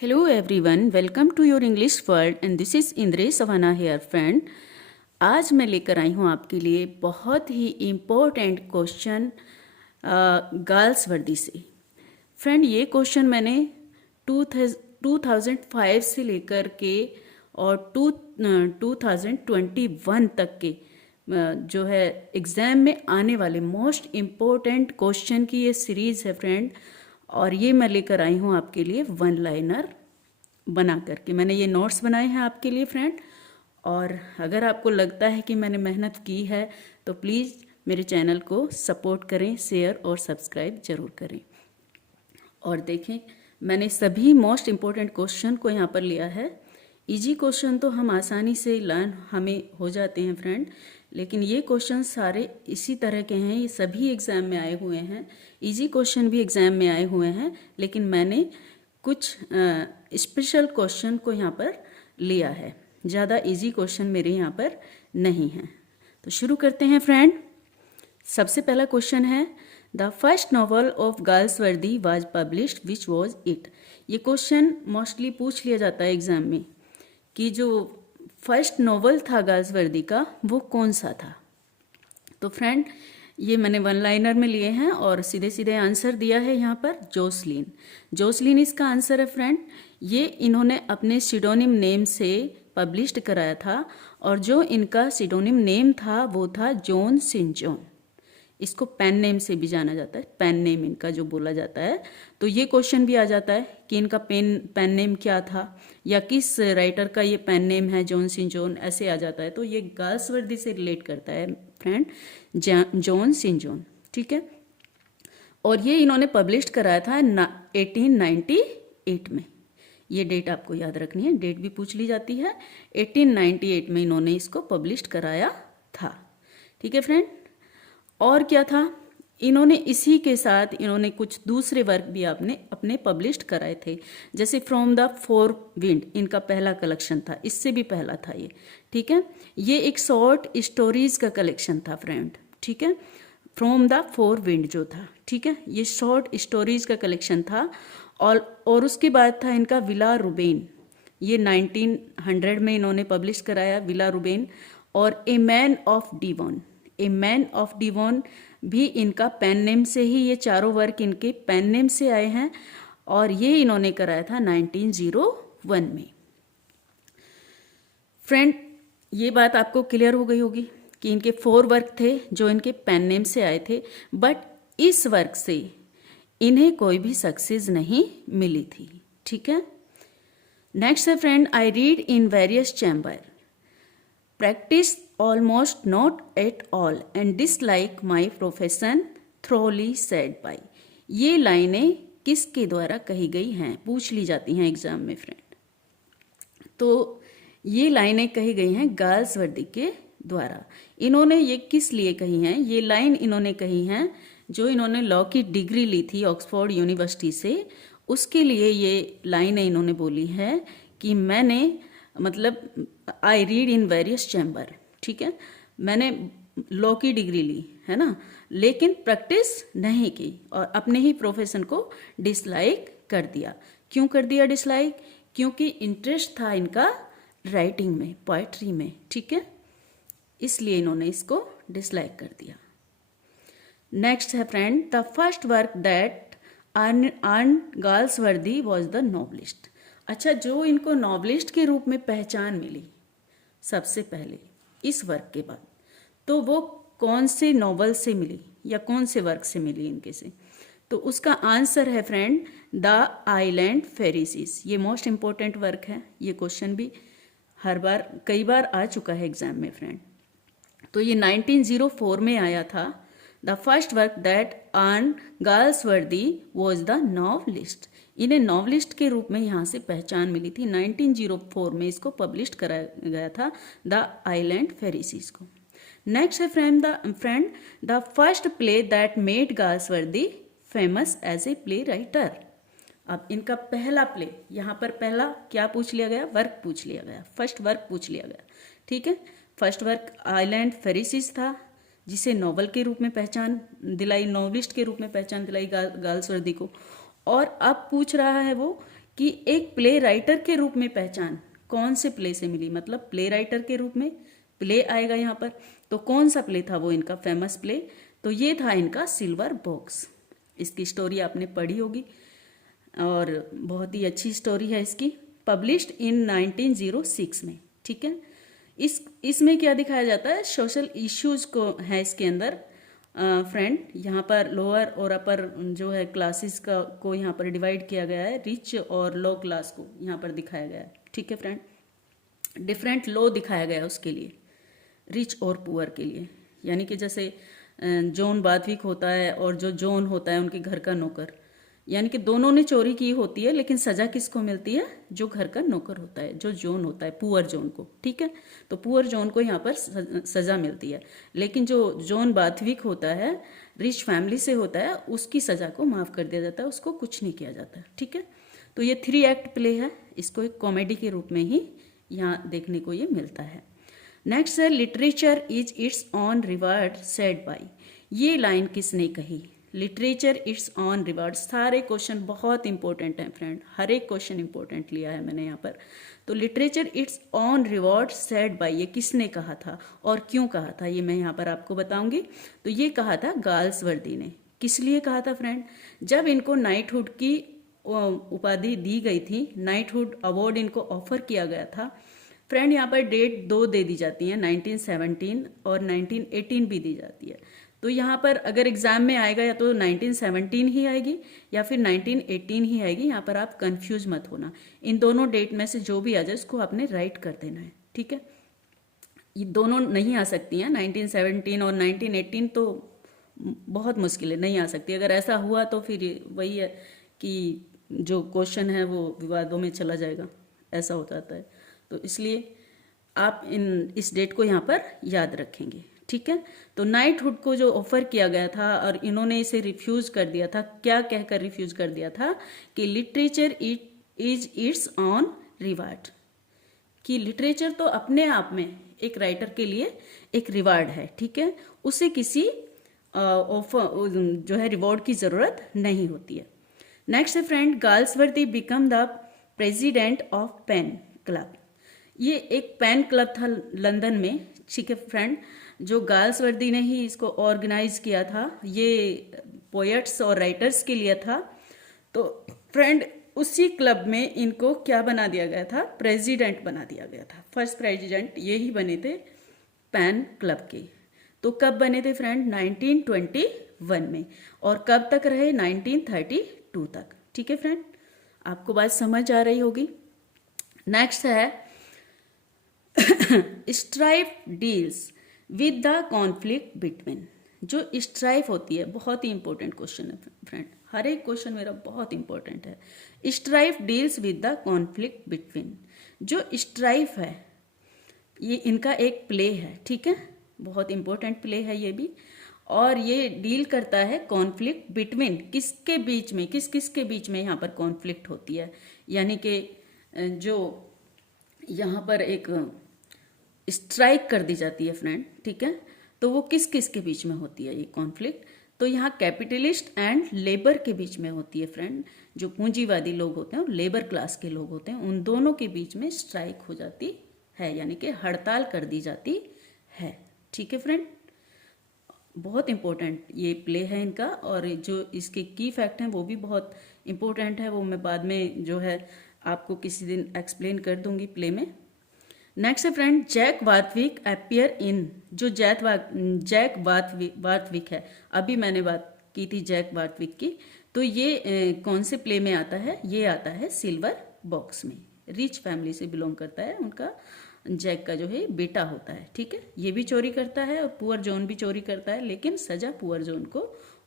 Hello everyone, welcome to your English world and this is Indresh Savana here friend. आज मैं लेकर आई हूँ आपके लिए बहुत ही इम्पोर्टेंट क्वेश्चन गर्ल्स वर्दी से। फ्रेंड ये क्वेश्चन मैंने 2005 से लेकर के और 2021 तक के जो है एग्ज़ाम में आने वाले मोस्ट इम्पोर्टेंट क्वेश्चन की ये सीरीज़ है फ्रेंड। और ये मैं लेकर आई हूँ आपके लिए वन लाइनर बना करके। मैंने ये नोट्स बनाए हैं आपके लिए फ्रेंड। और अगर आपको लगता है कि मैंने मेहनत की है तो प्लीज़ मेरे चैनल को सपोर्ट करें, शेयर और सब्सक्राइब ज़रूर करें। और देखें, मैंने सभी मोस्ट इम्पोर्टेंट क्वेश्चन को यहाँ पर लिया है। इजी क्वेश्चन तो हम आसानी से लर्न हमें हो जाते हैं फ्रेंड, लेकिन ये क्वेश्चन सारे इसी तरह के हैं। ये सभी एग्ज़ाम में आए हुए हैं, इजी क्वेश्चन भी एग्ज़ाम में आए हुए हैं, लेकिन मैंने कुछ स्पेशल क्वेश्चन को यहाँ पर लिया है। ज़्यादा इजी क्वेश्चन मेरे यहाँ पर नहीं हैं। तो शुरू करते हैं फ्रेंड। सबसे पहला क्वेश्चन है, the first novel of Galsworthy was published which was it. ये क्वेश्चन मोस्टली पूछ लिया जाता है एग्ज़ाम में कि जो फर्स्ट नॉवल था गाल्सवर्दी का वो कौन सा था। तो फ्रेंड ये मैंने वन लाइनर में लिए हैं और सीधे सीधे आंसर दिया है यहाँ पर जोसलिन। जोसलिन इसका आंसर है फ्रेंड। ये इन्होंने अपने सिडोनिम नेम से पब्लिश्ड कराया था और जो इनका सिडोनिम नेम था वो था जॉन सेंट जॉन। इसको पेन नेम से भी जाना जाता है, पेन नेम इनका जो बोला जाता है। तो ये क्वेश्चन भी आ जाता है कि इनका पेन नेम क्या था या किस राइटर का ये पेन नेम है, जॉन सेंट जॉन ऐसे आ जाता है। तो ये गाल्सवर्दी से रिलेट करता है फ्रेंड, जॉन सेंट जॉन, ठीक है। और ये इन्होंने पब्लिश कराया था 1898 में। ये डेट आपको याद रखनी है, डेट भी पूछ ली जाती है। 1898 में इन्होंने इसको पब्लिश कराया था, ठीक है फ्रेंड। और क्या था, इन्होंने इसी के साथ इन्होंने कुछ दूसरे वर्क भी अपने पब्लिश कराए थे, जैसे फ्रॉम द फोर विंड इनका पहला कलेक्शन था, इससे भी पहला था ये, ठीक है। ये एक शॉर्ट स्टोरीज का कलेक्शन था फ्रेंड, ठीक है। फ्रॉम द फोर विंड जो था, ठीक है, ये शॉर्ट स्टोरीज का कलेक्शन था। और उसके बाद था इनका विला रुबेन, ये 1900 में इन्होंने पब्लिश कराया विला रुबेन। और a man of Devon, a man of Devon भी इनका पेन नेम से ही, ये चारों वर्क इनके पेन नेम से आए हैं और ये इन्होंने कराया था 1901 में। फ्रेंड ये बात आपको क्लियर हो गई होगी कि इनके 4 वर्क थे जो इनके पेन नेम से आए थे, बट इस वर्क से इन्हें कोई भी सक्सेस नहीं मिली थी, ठीक है। नेक्स्ट है friend, I read in various chamber, practice almost not at all and dislike my profession thoroughly said by. ये लाइनें किसके द्वारा कही गई हैं, पूछ ली जाती हैं एग्जाम में फ्रेंड। तो ये लाइनें कही गई हैं गाल्सवर्दी के द्वारा। इन्होंने ये किस लिए कही हैं, ये लाइन इन्होंने कही हैं जो इन्होंने लॉ की डिग्री ली थी ऑक्सफोर्ड यूनिवर्सिटी से, उसके लिए ये लाइनें इन्होंने बोली है कि मैंने मतलब I read in various chamber, ठीक है, मैंने लॉ की डिग्री ली है ना, लेकिन प्रैक्टिस नहीं की और अपने ही प्रोफेशन को डिसलाइक कर दिया। क्यों कर दिया डिसलाइक, क्योंकि इंटरेस्ट था इनका राइटिंग में, पोएट्री में, ठीक है, इसलिए इन्होंने इसको डिसलाइक कर दिया। नेक्स्ट है friend, the first work that earn Galsworthy was the novelist. अच्छा, जो इनको नॉवलिस्ट के रूप में पहचान मिली सबसे पहले इस वर्क के बाद, तो वो कौन से नॉवल से मिली या कौन से वर्क से मिली इनके से, तो उसका आंसर है फ्रेंड द आइलैंड फेरिसीज। ये मोस्ट इम्पोर्टेंट वर्क है, ये क्वेश्चन भी कई बार आ चुका है एग्जाम में फ्रेंड। तो ये 1904 में आया था। The first work that earn Galsworthy was the novelist. इन्हें नॉवलिस्ट के रूप में यहाँ से पहचान मिली थी, 1904 में इसको पब्लिश कराया गया था द आइलैंड फेरिसीज को। नेक्स्ट है friend the first play that made Galsworthy famous as a play writer. अब इनका पहला प्ले, यहाँ पर पहला क्या पूछ लिया गया, वर्क पूछ लिया गया, फर्स्ट वर्क पूछ लिया गया, ठीक है। फर्स्ट वर्क आइलैंड फेरिसीज था जिसे नॉवल के रूप में पहचान दिलाई, नॉवलिस्ट के रूप में पहचान दिलाई गाल्सवर्दी को। और अब पूछ रहा है वो कि एक प्ले राइटर के रूप में पहचान कौन से प्ले से मिली, मतलब प्ले राइटर के रूप में प्ले आएगा यहाँ पर। तो कौन सा प्ले था वो इनका फेमस प्ले, तो ये था इनका सिल्वर बॉक्स। इसकी स्टोरी आपने पढ़ी होगी और बहुत ही अच्छी स्टोरी है इसकी, पब्लिश्ड इन 1906 में। ठीक है, इसमें क्या दिखाया जाता है, सोशल इश्यूज को है इसके अंदर फ्रेंड। यहाँ पर लोअर और अपर जो है क्लासेस का को यहाँ पर डिवाइड किया गया है, रिच और लो क्लास को यहाँ पर दिखाया गया है। ठीक है फ्रेंड, डिफरेंट लो दिखाया गया है उसके लिए, रिच और पुअर के लिए। यानी कि जैसे जॉन बाथविक होता है और जो जॉन होता है उनके घर का नौकर, यानी कि दोनों ने चोरी की होती है, लेकिन सजा किसको मिलती है, जो घर का नौकर होता है, जो जॉन होता है, पुअर जॉन को। ठीक है, तो पुअर जॉन को यहाँ पर सजा मिलती है, लेकिन जो जॉन बाथविक होता है, रिच फैमिली से होता है, उसकी सजा को माफ कर दिया जाता है, उसको कुछ नहीं किया जाता। ठीक है, तो ये 3 एक्ट प्ले है, इसको एक कॉमेडी के रूप में ही यहाँ देखने को ये मिलता है। नेक्स्ट है literature is it's on reward said bye. ये लाइन किसने कही, लिटरेचर इट्स ऑन रिवार्ड। सारे क्वेश्चन बहुत इंपॉर्टेंट हैं फ्रेंड, हर एक क्वेश्चन इंपॉर्टेंट लिया है मैंने यहाँ पर। तो literature it's on reward said bye, ये किसने कहा था और क्यों कहा था, ये मैं यहाँ पर आपको बताऊंगी। तो ये कहा था गाल्सवर्दी ने। किस लिए कहा था फ्रेंड, जब इनको नाइटहुड की उपाधि दी गई थी, नाइटहुड अवार्ड इनको ऑफर किया गया था फ्रेंड। यहाँ पर डेट 2 दे दी जाती है, 1917 और 1918 भी दी जाती है। तो यहाँ पर अगर एग्जाम में आएगा या तो 1917 ही आएगी या फिर 1918 ही आएगी, यहाँ पर आप कंफ्यूज मत होना। इन दोनों डेट में से जो भी आ जाए उसको आपने राइट कर देना है। ठीक है, ये दोनों नहीं आ सकती हैं, 1917 और 1918 तो बहुत मुश्किल है, नहीं आ सकती। अगर ऐसा हुआ तो फिर वही है कि जो क्वेश्चन है वो विवादों में चला जाएगा, ऐसा हो जाता है। तो इसलिए आप इस डेट को यहाँ पर याद रखेंगे। ठीक है, तो नाइटहुड को जो ऑफर किया गया था और इन्होंने इसे रिफ्यूज कर दिया था, क्या कहकर रिफ्यूज कर दिया था कि literature is it's on reward, कि लिटरेचर तो अपने आप में एक राइटर के लिए एक रिवार्ड है। ठीक है, उसे किसी ऑफर जो है रिवॉर्ड की जरूरत नहीं होती है। नेक्स्ट है friend, Galsworthy become the president of PEN Club. ये एक पेन क्लब था लंदन में। ठीक है फ्रेंड, जो गाल्सवर्दी ने ही इसको ऑर्गेनाइज किया था, ये पोएट्स और राइटर्स के लिए था। तो फ्रेंड उसी क्लब में इनको क्या बना दिया गया था, प्रेसिडेंट बना दिया गया था। फर्स्ट प्रेसिडेंट ये ही बने थे पेन क्लब के। तो कब बने थे फ्रेंड, 1921 में, और कब तक रहे, 1932 तक। ठीक है फ्रेंड, आपको बात समझ आ रही होगी। नेक्स्ट है strife deals with the conflict between. जो स्ट्राइफ होती है, बहुत ही इंपॉर्टेंट क्वेश्चन है फ्रेंड, हर एक क्वेश्चन मेरा बहुत इंपॉर्टेंट है। Strife deals with the conflict between. जो स्ट्राइफ है ये इनका एक प्ले है। ठीक है, बहुत इंपॉर्टेंट प्ले है ये भी, और ये डील करता है कॉन्फ्लिक्ट बिटवीन, किसके बीच में, किस किस के बीच में यहाँ पर कॉन्फ्लिक्ट होती है। यानी कि जो यहाँ पर एक स्ट्राइक कर दी जाती है फ्रेंड। ठीक है, तो वो किस किस के बीच में होती है ये कॉन्फ्लिक्ट, तो यहाँ कैपिटलिस्ट एंड लेबर के बीच में होती है फ्रेंड। जो पूंजीवादी लोग होते हैं और लेबर क्लास के लोग होते हैं, उन दोनों के बीच में स्ट्राइक हो जाती है, यानी कि हड़ताल कर दी जाती है। ठीक है फ्रेंड, बहुत इंपॉर्टेंट ये प्ले है इनका, और जो इसके की फैक्ट हैं वो भी बहुत इंपॉर्टेंट है, वो मैं बाद में जो है आपको किसी दिन एक्सप्लेन कर दूंगी प्ले में। नेक्स्ट है friend, Jack Barthwick appear in. जो जैक वार्थविक है, अभी मैंने बात की थी जैक वार्थविक की, तो ये कौन से प्ले में आता है, ये आता है सिल्वर बॉक्स में। रिच फैमिली से बिलोंग करता है, उनका जैक का जो है बेटा होता है। ठीक है, ये भी चोरी करता है और पुअर जॉन भी चोरी करता है, लेकिन सजा पुअर जॉन को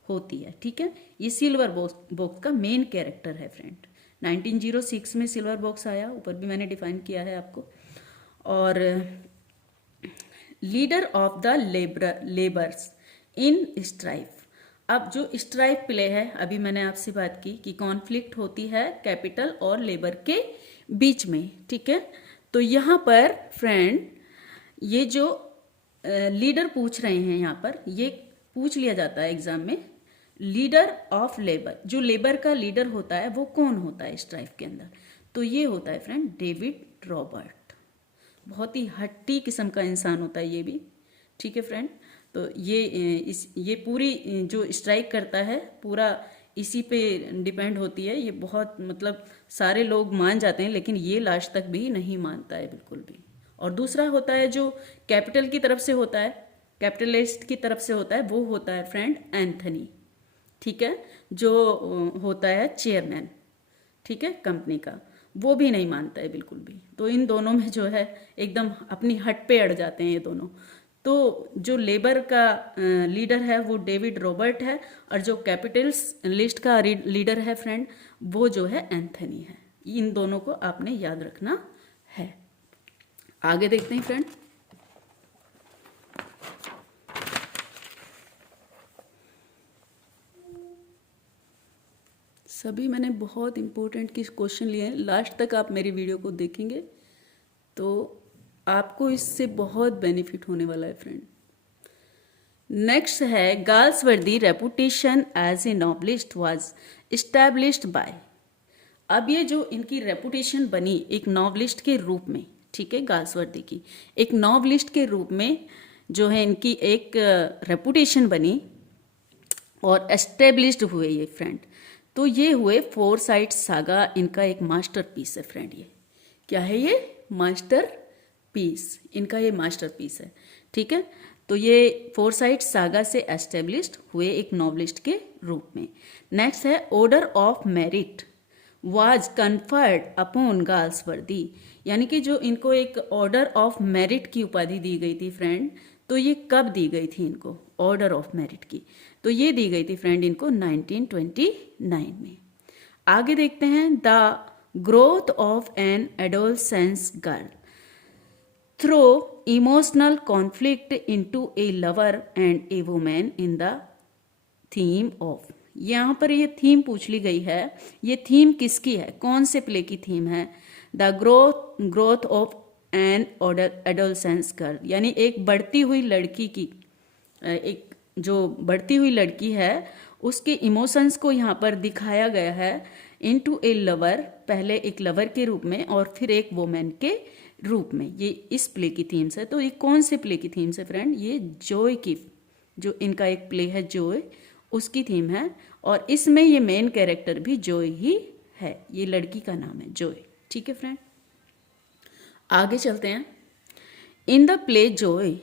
होती है। ठीक है, ये सिल्वर बॉक्स का मेन कैरेक्टर है फ्रेंड। 1906 में सिल्वर बॉक्स आया, ऊपर भी मैंने डिफाइन किया है आपको। और leader of the labours in strife. अब जो स्ट्राइफ प्ले है, अभी मैंने आपसे बात की कि कॉन्फ्लिक्ट होती है कैपिटल और लेबर के बीच में। ठीक है, तो यहाँ पर फ्रेंड ये जो लीडर पूछ रहे हैं, यहाँ पर ये पूछ लिया जाता है एग्जाम में लीडर ऑफ लेबर, जो लेबर का लीडर होता है वो कौन होता है स्ट्राइक के अंदर? तो ये होता है फ्रेंड डेविड रॉबर्ट। बहुत ही हट्टी किस्म का इंसान होता है ये भी, ठीक है फ्रेंड। तो ये पूरी जो स्ट्राइक करता है पूरा इसी पे डिपेंड होती है। ये बहुत मतलब सारे लोग मान जाते हैं, लेकिन ये लास्ट तक भी नहीं मानता है बिल्कुल भी। और दूसरा होता है जो कैपिटल की तरफ से होता है, कैपिटलिस्ट की तरफ से होता है, वो होता है फ्रेंड एंथनी, ठीक है, जो होता है चेयरमैन, ठीक है, कंपनी का। वो भी नहीं मानता है बिल्कुल भी। तो इन दोनों में जो है एकदम अपनी हट पे अड़ जाते हैं ये दोनों। तो जो लेबर का लीडर है वो डेविड रॉबर्ट है, और जो कैपिटलिस्ट का लीडर है फ्रेंड वो जो है एंथनी है। इन दोनों को आपने याद रखना है। आगे देखते हैं फ्रेंड। सभी मैंने बहुत इंपॉर्टेंट किस क्वेश्चन लिए हैं, लास्ट तक आप मेरी वीडियो को देखेंगे तो आपको इससे बहुत बेनिफिट होने वाला है फ्रेंड। नेक्स्ट है Galsworthy reputation as a novelist was established by. अब ये जो इनकी रेपुटेशन बनी एक नॉवलिस्ट के रूप में, ठीक है, गाल्सवर्दी की एक नॉवलिस्ट के रूप में जो है इनकी एक रेपुटेशन बनी और एस्टेब्लिश्ड हुए ये फ्रेंड। तो ये हुए फोरसाइट सागा, इनका एक मास्टरपीस है फ्रेंड। ये क्या है? ये मास्टरपीस, इनका ये मास्टरपीस है, ठीक है। तो ये फोरसाइट सागा से एस्टेब्लिश्ड हुए एक नॉवलिस्ट के रूप में। नेक्स्ट है order of merit was conferred upon Galsworthy, यानी कि जो इनको एक ऑर्डर ऑफ मेरिट की उपाधि दी गई थी फ्रेंड, तो ये कब दी गई थी इनको ऑर्डर ऑफ मेरिट की? तो ये दी गई थी फ्रेंड इनको 1929 में। आगे देखते हैं the growth of an adolescence girl through emotional conflict into a lover and a women in the theme of. यहाँ पर ये थीम पूछ ली गई है। ये थीम किसकी है? कौन से प्ले की थीम है? The growth of an adolescence girl, यानी एक बढ़ती हुई लड़की की, एक जो बढ़ती हुई लड़की है उसके इमोशंस को यहाँ पर दिखाया गया है इनटू ए लवर, पहले एक लवर के रूप में और फिर एक वोमेन के रूप में। ये इस प्ले की थीम्स है। तो ये कौन से प्ले की थीम्स है फ्रेंड? ये जॉय की, जो इनका एक प्ले है जॉय, उसकी थीम है। और इसमें ये मेन कैरेक्टर भी जॉय ही है, ये लड़की का नाम है जॉय, ठीक है फ्रेंड। आगे चलते हैं। इन द प्ले जॉय,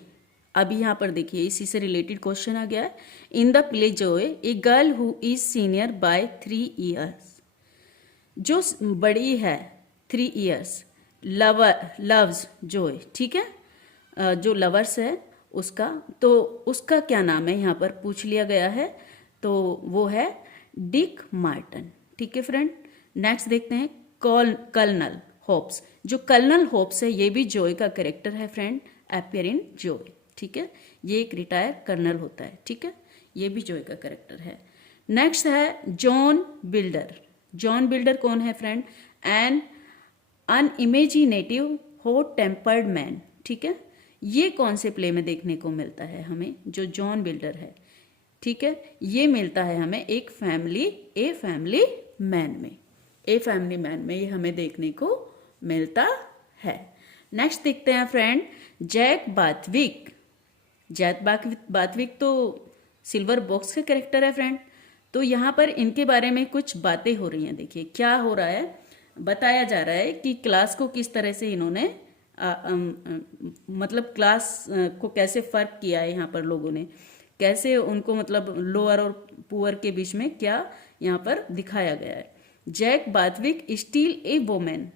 अभी यहाँ पर देखिए इसी से रिलेटेड क्वेश्चन आ गया है। In the play Joy a girl who is senior by 3 years, जो बड़ी है 3 years, लव्स जॉय, ठीक है, जो लवर्स है उसका, तो उसका क्या नाम है यहाँ पर पूछ लिया गया है। तो वो है डिक मार्टन, ठीक है फ्रेंड। नेक्स्ट देखते हैं कर्नल होप्स। जो कर्नल होप्स है ये भी जॉय का कैरेक्टर है फ्रेंड, अपीयर इन जॉय, ठीक है। ये एक रिटायर कर्नल होता है, ठीक है, ये भी जॉय का कैरेक्टर है। नेक्स्ट है जॉन बिल्डर। जॉन बिल्डर कौन है friend? An unimaginative hot tempered man, ठीक है। ये कौन से प्ले में देखने को मिलता है हमें? जो जॉन बिल्डर है, ठीक है, ये मिलता है हमें ए फैमिली मैन में, ए फैमिली मैन में ये हमें देखने को मिलता है। नेक्स्ट देखते हैं फ्रेंड जैक बाथविक। जैक बाथविक तो सिल्वर बॉक्स का कैरेक्टर है फ्रेंड। तो यहाँ पर इनके बारे में कुछ बातें हो रही हैं। देखिए क्या हो रहा है, बताया जा रहा है कि क्लास को किस तरह से इन्होंने मतलब क्लास को कैसे फर्क किया है यहाँ पर लोगों ने, कैसे उनको मतलब लोअर और पुअर के बीच में क्या यहाँ पर दिखाया गया है। जैक बाथविक स्टील ए वोमेन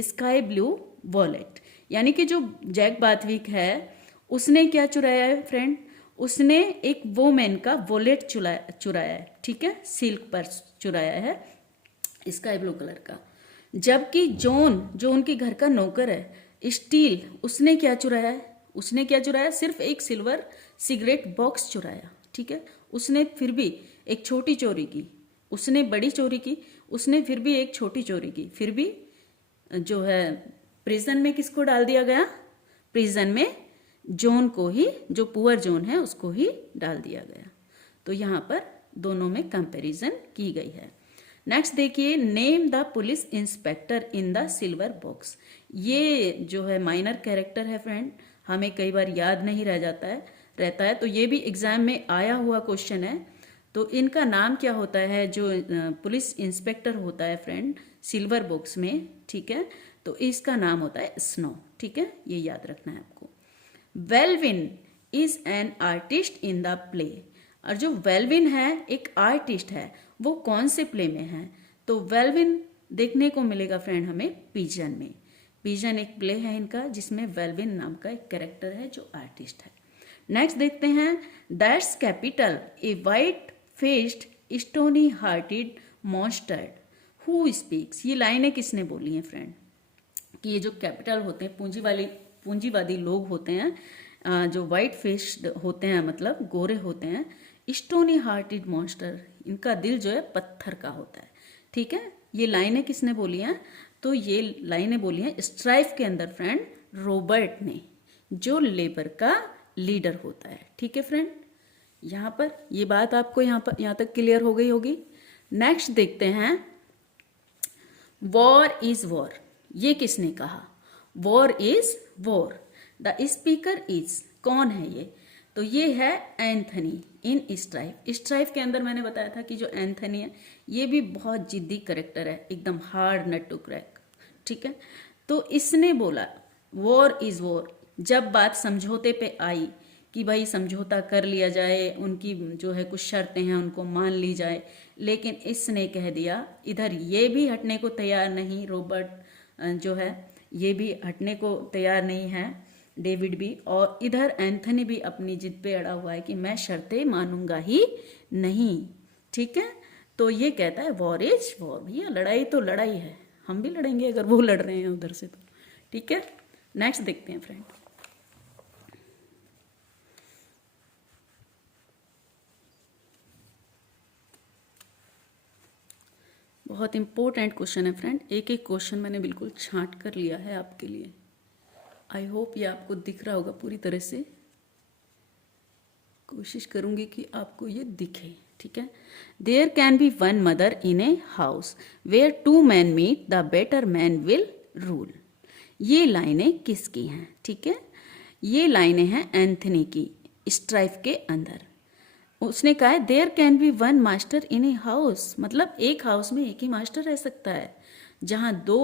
स्काई ब्लू वॉलेट, यानी कि जो जैक बाथविक है उसने क्या चुराया है फ्रेंड? उसने एक वोमेन का वॉलेट चुराया है, ठीक है, सिल्क पर्स चुराया है स्काई ब्लू कलर का। जबकि जॉन जो उनके घर का नौकर है स्टील, उसने क्या चुराया है? उसने क्या चुराया? सिर्फ एक सिल्वर सिगरेट बॉक्स चुराया, ठीक है। उसने फिर भी एक छोटी चोरी की, उसने बड़ी चोरी की, उसने फिर भी एक छोटी चोरी की, फिर भी जो है प्रिजन में किसको डाल दिया गया? प्रिजन में जॉन को ही, जो पुअर जॉन है उसको ही डाल दिया गया। तो यहाँ पर दोनों में कंपैरिजन की गई है। नेक्स्ट देखिए, name the police inspector in the silver box. ये जो है माइनर कैरेक्टर है फ्रेंड, हमें कई बार याद नहीं रहता है, तो ये भी एग्जाम में आया हुआ क्वेश्चन है। तो इनका नाम क्या होता है, जो पुलिस इंस्पेक्टर होता है फ्रेंड सिल्वर बॉक्स में, ठीक है, तो इसका नाम होता है स्नो, ठीक है, ये याद रखना है आपको। वेलविन is an artist in the play. और जो वेलविन है एक आर्टिस्ट है, वो कौन से प्ले में है, तो वेलविन देखने को मिलेगा फ्रेंड हमें पिजन में। पिजन एक प्ले है इनका जिसमें वेलविन नाम का एक कैरेक्टर है जो आर्टिस्ट है। नेक्स्ट देखते हैं, that's capital A white faced stony hearted monster who speaks. ये लाइनें किसने बोली हैं फ्रेंड, कि ये जो कैपिटल होते हैं पूंजीवादी लोग होते हैं, जो वाइट फेस्ड होते हैं मतलब गोरे होते हैं, स्टोनी हार्टेड मॉन्स्टर, इनका दिल जो है पत्थर का होता है, ठीक है। ये लाइनें किसने बोली हैं, तो ये लाइनें बोली हैं स्ट्राइफ के अंदर फ्रेंड रॉबर्ट ने, जो लेबर का लीडर होता है, ठीक है फ्रेंड। यहाँ पर ये बात आपको यहाँ तक क्लियर हो गई होगी। नेक्स्ट देखते हैं, वॉर इज वॉर, ये किसने कहा, war is war, the speaker is, कौन है ये, तो ये है एंथनी इन स्ट्राइफ। स्ट्राइफ के अंदर मैंने बताया था कि जो एंथनी है ये भी बहुत जिद्दी करेक्टर है, एकदम हार्ड नट टू क्रैक, ठीक है। तो इसने बोला वॉर इज वॉर, जब बात समझौते पे आई कि भाई समझौता कर लिया जाए, उनकी जो है कुछ शर्तें हैं उनको मान ली जाए, लेकिन इसने कह दिया इधर ये भी हटने को तैयार नहीं, रॉबर्ट जो है ये भी हटने को तैयार नहीं है, डेविड भी, और इधर एंथनी भी अपनी जिद पे अड़ा हुआ है कि मैं शर्तें मानूंगा ही नहीं, ठीक है। तो ये कहता है वॉर इज वॉर, भैया लड़ाई तो लड़ाई है, हम भी लड़ेंगे अगर वो लड़ रहे हैं उधर से, तो ठीक है। नेक्स्ट देखते हैं फ्रेंड, बहुत इंपॉर्टेंट क्वेश्चन है फ्रेंड, एक एक क्वेश्चन मैंने बिल्कुल छांट कर लिया है आपके लिए। आई होप ये आपको दिख रहा होगा पूरी तरह से, कोशिश करूंगी कि आपको ये दिखे, ठीक है। There can be one mother in a house where two man meet, the better man will rule. ये लाइनें किसकी हैं, ठीक है, ये लाइनें हैं एंथनी की स्ट्राइफ के अंदर। उसने कहा है there can be one master in a house, मतलब एक हाउस में एक ही मास्टर रह सकता है, जहां दो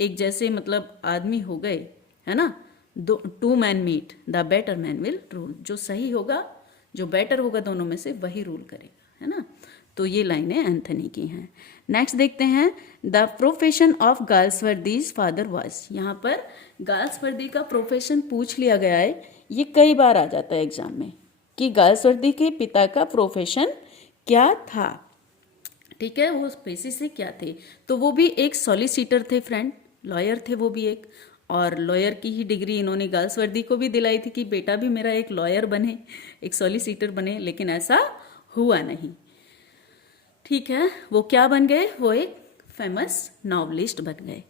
एक जैसे मतलब आदमी हो गए, है ना, दो two man meet, the better man will rule, जो सही होगा, जो बेटर होगा दोनों में से वही रूल करेगा, है ना। तो ये लाइनें एंथनी की हैं। नेक्स्ट देखते हैं, the profession of Galsworthy's father was. यहाँ पर गाल्सवर्दी का प्रोफेशन पूछ लिया गया है, ये कई बार आ जाता है एग्जाम में कि गाल्सवर्दी के पिता का प्रोफेशन क्या था, ठीक है, वो पेशे से क्या थे, तो वो भी एक सॉलिसिटर थे फ्रेंड, लॉयर थे वो भी एक, और लॉयर की ही डिग्री इन्होंने गाल्सवर्दी को भी दिलाई थी कि बेटा भी मेरा एक लॉयर बने, एक सॉलिसिटर बने, लेकिन ऐसा हुआ नहीं, ठीक है। वो क्या बन गए, वो एक फेमस नॉवलिस्ट बन गए।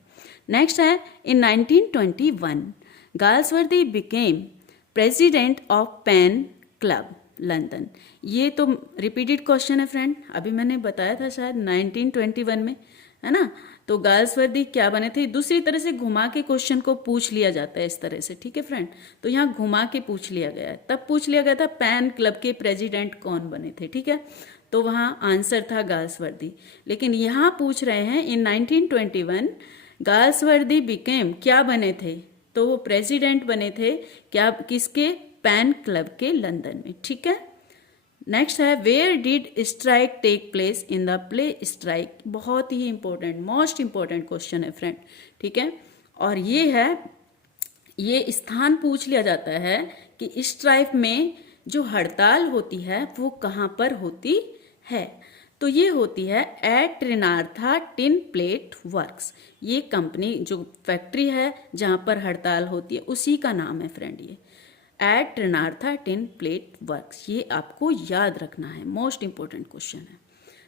नेक्स्ट है, in 1921 Galsworthy became president of PEN Club London. ये तो रिपीटेड क्वेश्चन है फ्रेंड, अभी मैंने बताया था शायद 1921 में, है ना। तो गाल्सवर्दी क्या बने थे, दूसरी तरह से घुमा के क्वेश्चन को पूछ लिया जाता है इस तरह से, ठीक है फ्रेंड। तो यहाँ घुमा के पूछ लिया गया है, तब पूछ लिया गया था पैन क्लब के प्रेसिडेंट कौन बने थे, ठीक है, तो वहाँ आंसर था गाल्सवर्दी। लेकिन यहाँ पूछ रहे हैं इन 1921 गाल्सवर्दी बिकेम, क्या बने थे, तो वो प्रेसिडेंट बने थे, क्या, किसके, पैन क्लब के लंदन में, ठीक है। नेक्स्ट है, where did strike take place in the play Strife. बहुत ही इंपॉर्टेंट, मोस्ट इंपॉर्टेंट क्वेश्चन है फ्रेंड, ठीक है। और ये है, ये स्थान पूछ लिया जाता है कि स्ट्राइक में जो हड़ताल होती है वो कहाँ पर होती है, तो ये होती है eight Trenartha Tin Plate Works. ये कंपनी जो फैक्ट्री है जहाँ पर हड़ताल होती है उसी का नाम है फ्रेंड, ये at Trenartha Tin Plate Works, ये आपको याद रखना है, मोस्ट इंपॉर्टेंट क्वेश्चन है।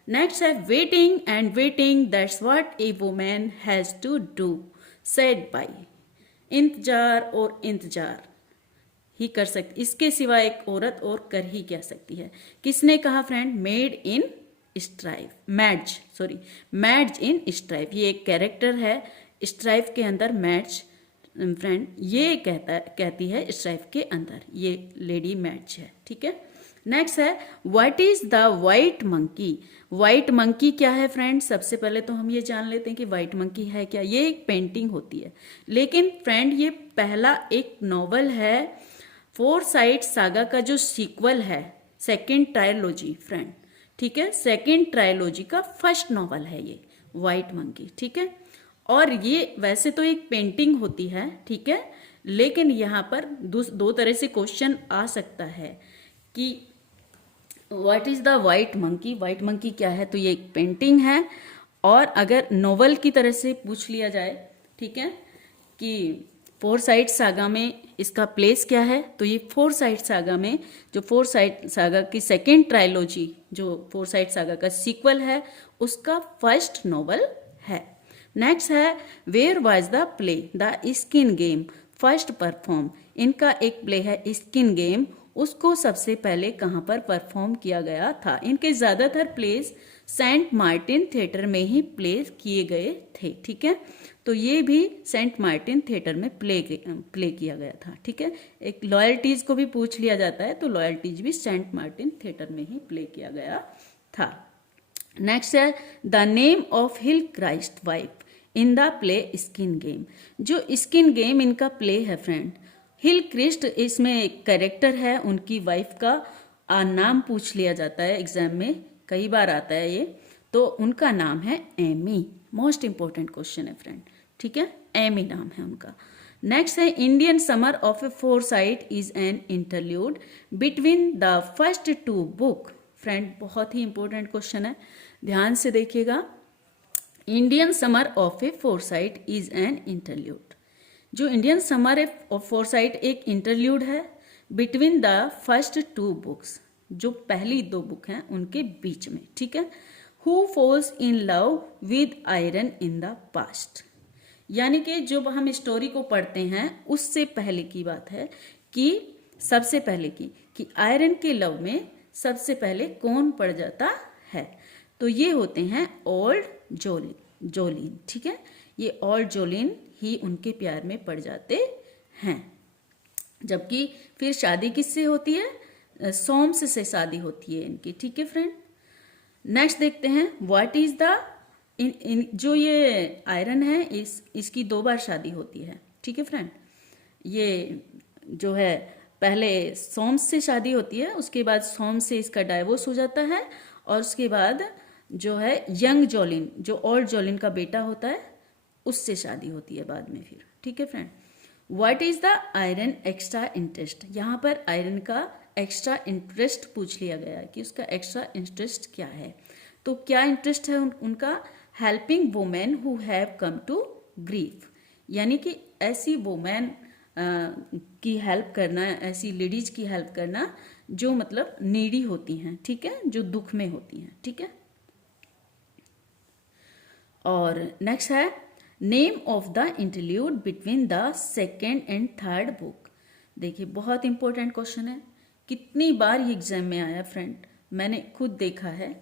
नेक्स्ट है, waiting and waiting that's what a woman has to do said by. इंतजार और इंतजार, ही कर सकती, इसके सिवा एक औरत और कर ही क्या सकती है। किसने कहा friend? Madge in Strife, Madge in Strife, ये एक कैरेक्टर है स्ट्राइव के अंदर। मैड्ज फ्रेंड ये कहती है स्ट्राइव के अंदर, ये लेडी मैड्ज है, ठीक है। नेक्स्ट है what is the white monkey. White monkey क्या है फ्रेंड? सबसे पहले तो हम ये जान लेते हैं कि व्हाइट मंकी है क्या। ये एक पेंटिंग होती है, लेकिन फ्रेंड ये पहला एक नॉवल है, फोरसाइट सागा का जो सीक्वल है, सेकेंड ट्रायलॉजी फ्रेंड, ठीक है, सेकेंड ट्रायलॉजी का फर्स्ट नॉवल है ये व्हाइट मंकी, ठीक है। और ये वैसे तो एक पेंटिंग होती है, ठीक है, लेकिन यहाँ पर दो तरह से क्वेश्चन आ सकता है कि what is the white monkey, white monkey क्या है। तो ये एक पेंटिंग है, और अगर नोवेल की तरह से पूछ लिया जाए, ठीक है, कि फोरसाइट सागा में इसका प्लेस क्या है, तो ये फोरसाइट सागा में, जो फोरसाइट सागा की सेकेंड ट्रायलॉजी, जो फोरसाइट सागा का सीक्वल है, उसका फर्स्ट नॉवल है। नेक्स्ट है where was the play The Skin Game first perform. इनका एक प्ले है स्किन गेम, उसको सबसे पहले कहाँ पर परफॉर्म किया गया था। इनके ज़्यादातर प्लेस सेंट मार्टिन थिएटर में ही प्ले किए गए थे, ठीक है। तो ये भी सेंट मार्टिन थिएटर में प्ले किया गया था, ठीक है। एक लॉयल्टीज को भी पूछ लिया जाता है, तो लॉयल्टीज भी सेंट मार्टिन थिएटर में ही प्ले किया गया था। नेक्स्ट है the name of hill Christ wife in the play skin game. जो स्किन गेम इनका प्ले है फ्रेंड, हिल क्रिस्ट इसमें एक कैरेक्टर है, उनकी वाइफ का नाम पूछ लिया जाता है एग्जाम में, कई बार आता है ये, तो उनका नाम है एमी। मोस्ट इंपॉर्टेंट क्वेश्चन है फ्रेंड, ठीक है, एमी नाम है उनका। नेक्स्ट है Indian summer of a Forsyte is an interlude between the first two book. Friend बहुत ही इंपॉर्टेंट क्वेश्चन है, ध्यान से देखिएगा। Indian summer of a Forsyte is an interlude, जो इंडियन समर ऑफ फोरसाइट एक इंटरल्यूड है between the first two books, जो पहली दो बुक हैं उनके बीच में, ठीक है। Who falls in love with iron in the past, यानी कि जब हम स्टोरी को पढ़ते हैं उससे पहले की बात है, कि सबसे पहले की कि आयरन के लव में सबसे पहले कौन पड़ जाता है, तो ये होते हैं ओल्ड जोलिन, ठीक है। ये ओल्ड जोलिन ही उनके प्यार में पड़ जाते हैं, जबकि फिर शादी किससे होती है? सोम्स से शादी होती है इनकी, ठीक है फ्रेंड। नेक्स्ट देखते हैं व्हाट इज द जो ये आयरन है इसकी 2 बार शादी होती है, ठीक है फ्रेंड। ये जो है पहले सोम्स से शादी होती है, उसके बाद सोम्स से इसका डाइवोर्स हो जाता है, और उसके बाद जो है यंग जोलिन, जो ओल्ड जोलिन का बेटा होता है, उससे शादी होती है बाद में फिर, ठीक है friend. What is the iron extra interest, यहाँ पर आयरन का एक्स्ट्रा इंटरेस्ट पूछ लिया गया है कि उसका एक्स्ट्रा इंटरेस्ट क्या है। तो क्या इंटरेस्ट है उनका? Helping women who have come to grief, यानी कि ऐसी वुमेन की हेल्प करना, ऐसी लेडीज की हेल्प करना जो मतलब नीडी होती हैं, ठीक है, जो दुख में होती हैं, ठीक है। और नेक्स्ट है name of the interlude between the second and third book. देखिए बहुत इंपॉर्टेंट क्वेश्चन है, कितनी बार ये एग्जाम में आया फ्रेंड, मैंने खुद देखा है,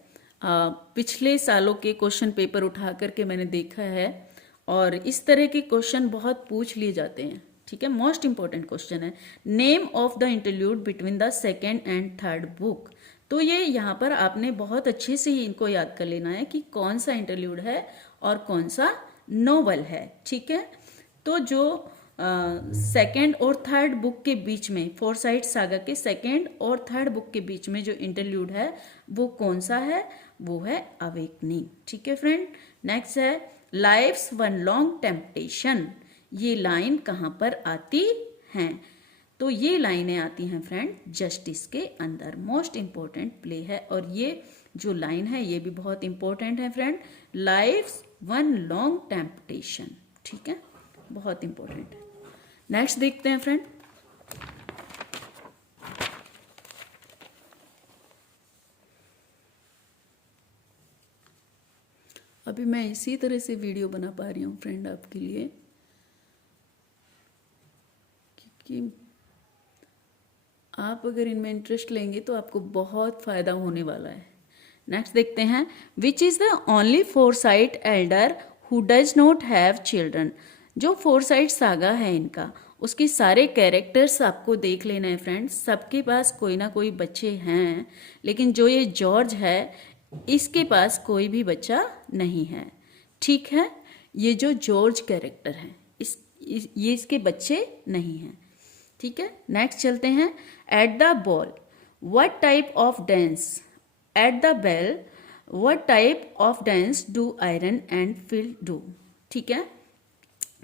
पिछले सालों के क्वेश्चन पेपर उठा करके मैंने देखा है, और इस तरह के क्वेश्चन बहुत पूछ लिए जाते हैं, ठीक है। मोस्ट इंपॉर्टेंट क्वेश्चन है name of the interlude between the second and third book. तो ये यहाँ पर आपने बहुत अच्छे से ही इनको याद कर लेना है कि कौन सा इंटरल्यूड है और कौन सा नोवेल है, ठीक है। तो जो सेकेंड और थर्ड बुक के बीच में, फोरसाइट सागा के सेकेंड और थर्ड बुक के बीच में जो इंटरल्यूड है वो कौन सा है? वो है अवेकनिंग, ठीक है फ्रेंड। नेक्स्ट है लाइफ्स वन लॉन्ग टेम्पटेशन। ये लाइन कहाँ पर आती हैं? तो ये लाइनें आती हैं फ्रेंड जस्टिस के अंदर। मोस्ट इंपॉर्टेंट प्ले है, और ये जो लाइन है ये भी बहुत इंपॉर्टेंट है friend, life's one long temptation, ठीक है, बहुत इंपॉर्टेंट है। नेक्स्ट देखते हैं फ्रेंड, अभी मैं इसी तरह से वीडियो बना पा रही हूँ फ्रेंड आपके लिए, क्योंकि आप अगर इनमें इंटरेस्ट लेंगे तो आपको बहुत फायदा होने वाला है। नेक्स्ट देखते हैं, which is the only foresight Elder who does not have children. जो फोरसाइट सागा है इनका, उसके सारे कैरेक्टर्स आपको देख लेना है फ्रेंड्स। सबके पास कोई ना कोई बच्चे हैं, लेकिन जो ये जॉर्ज है इसके पास कोई भी बच्चा नहीं है। ठीक है, ये जो जॉर्ज कैरेक्टर है ये इसके बच्चे नहीं हैं। ठीक है, नेक्स्ट चलते हैं, at the ball what type of dance, at the bell what type of dance do Irene and Phil do. ठीक है,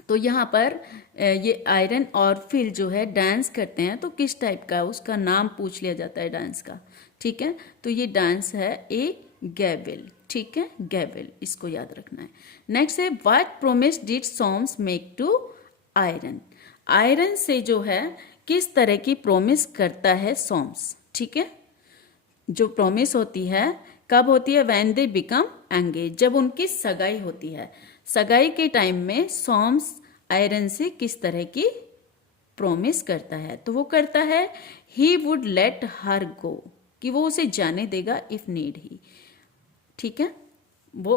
तो यहाँ पर ये आयरन और फिल जो है डांस करते हैं, तो किस टाइप का, उसका नाम पूछ लिया जाता है डांस का। ठीक है, तो ये डांस है ए गैवेल। ठीक है, गैवेल, इसको याद रखना है। नेक्स्ट है, what promise did Soames make to Irene. Irene से जो है किस तरह की प्रोमिस करता है सॉम्स। ठीक है, जो प्रोमिस होती है कब होती है, व्हेन दे बिकम एंगेज, जब उनकी सगाई होती है। सगाई के टाइम में सॉम्स आयरन से किस तरह की प्रोमिस करता है, तो वो करता है ही वुड लेट हर गो, कि वो उसे जाने देगा इफ नीड ही। ठीक है, वो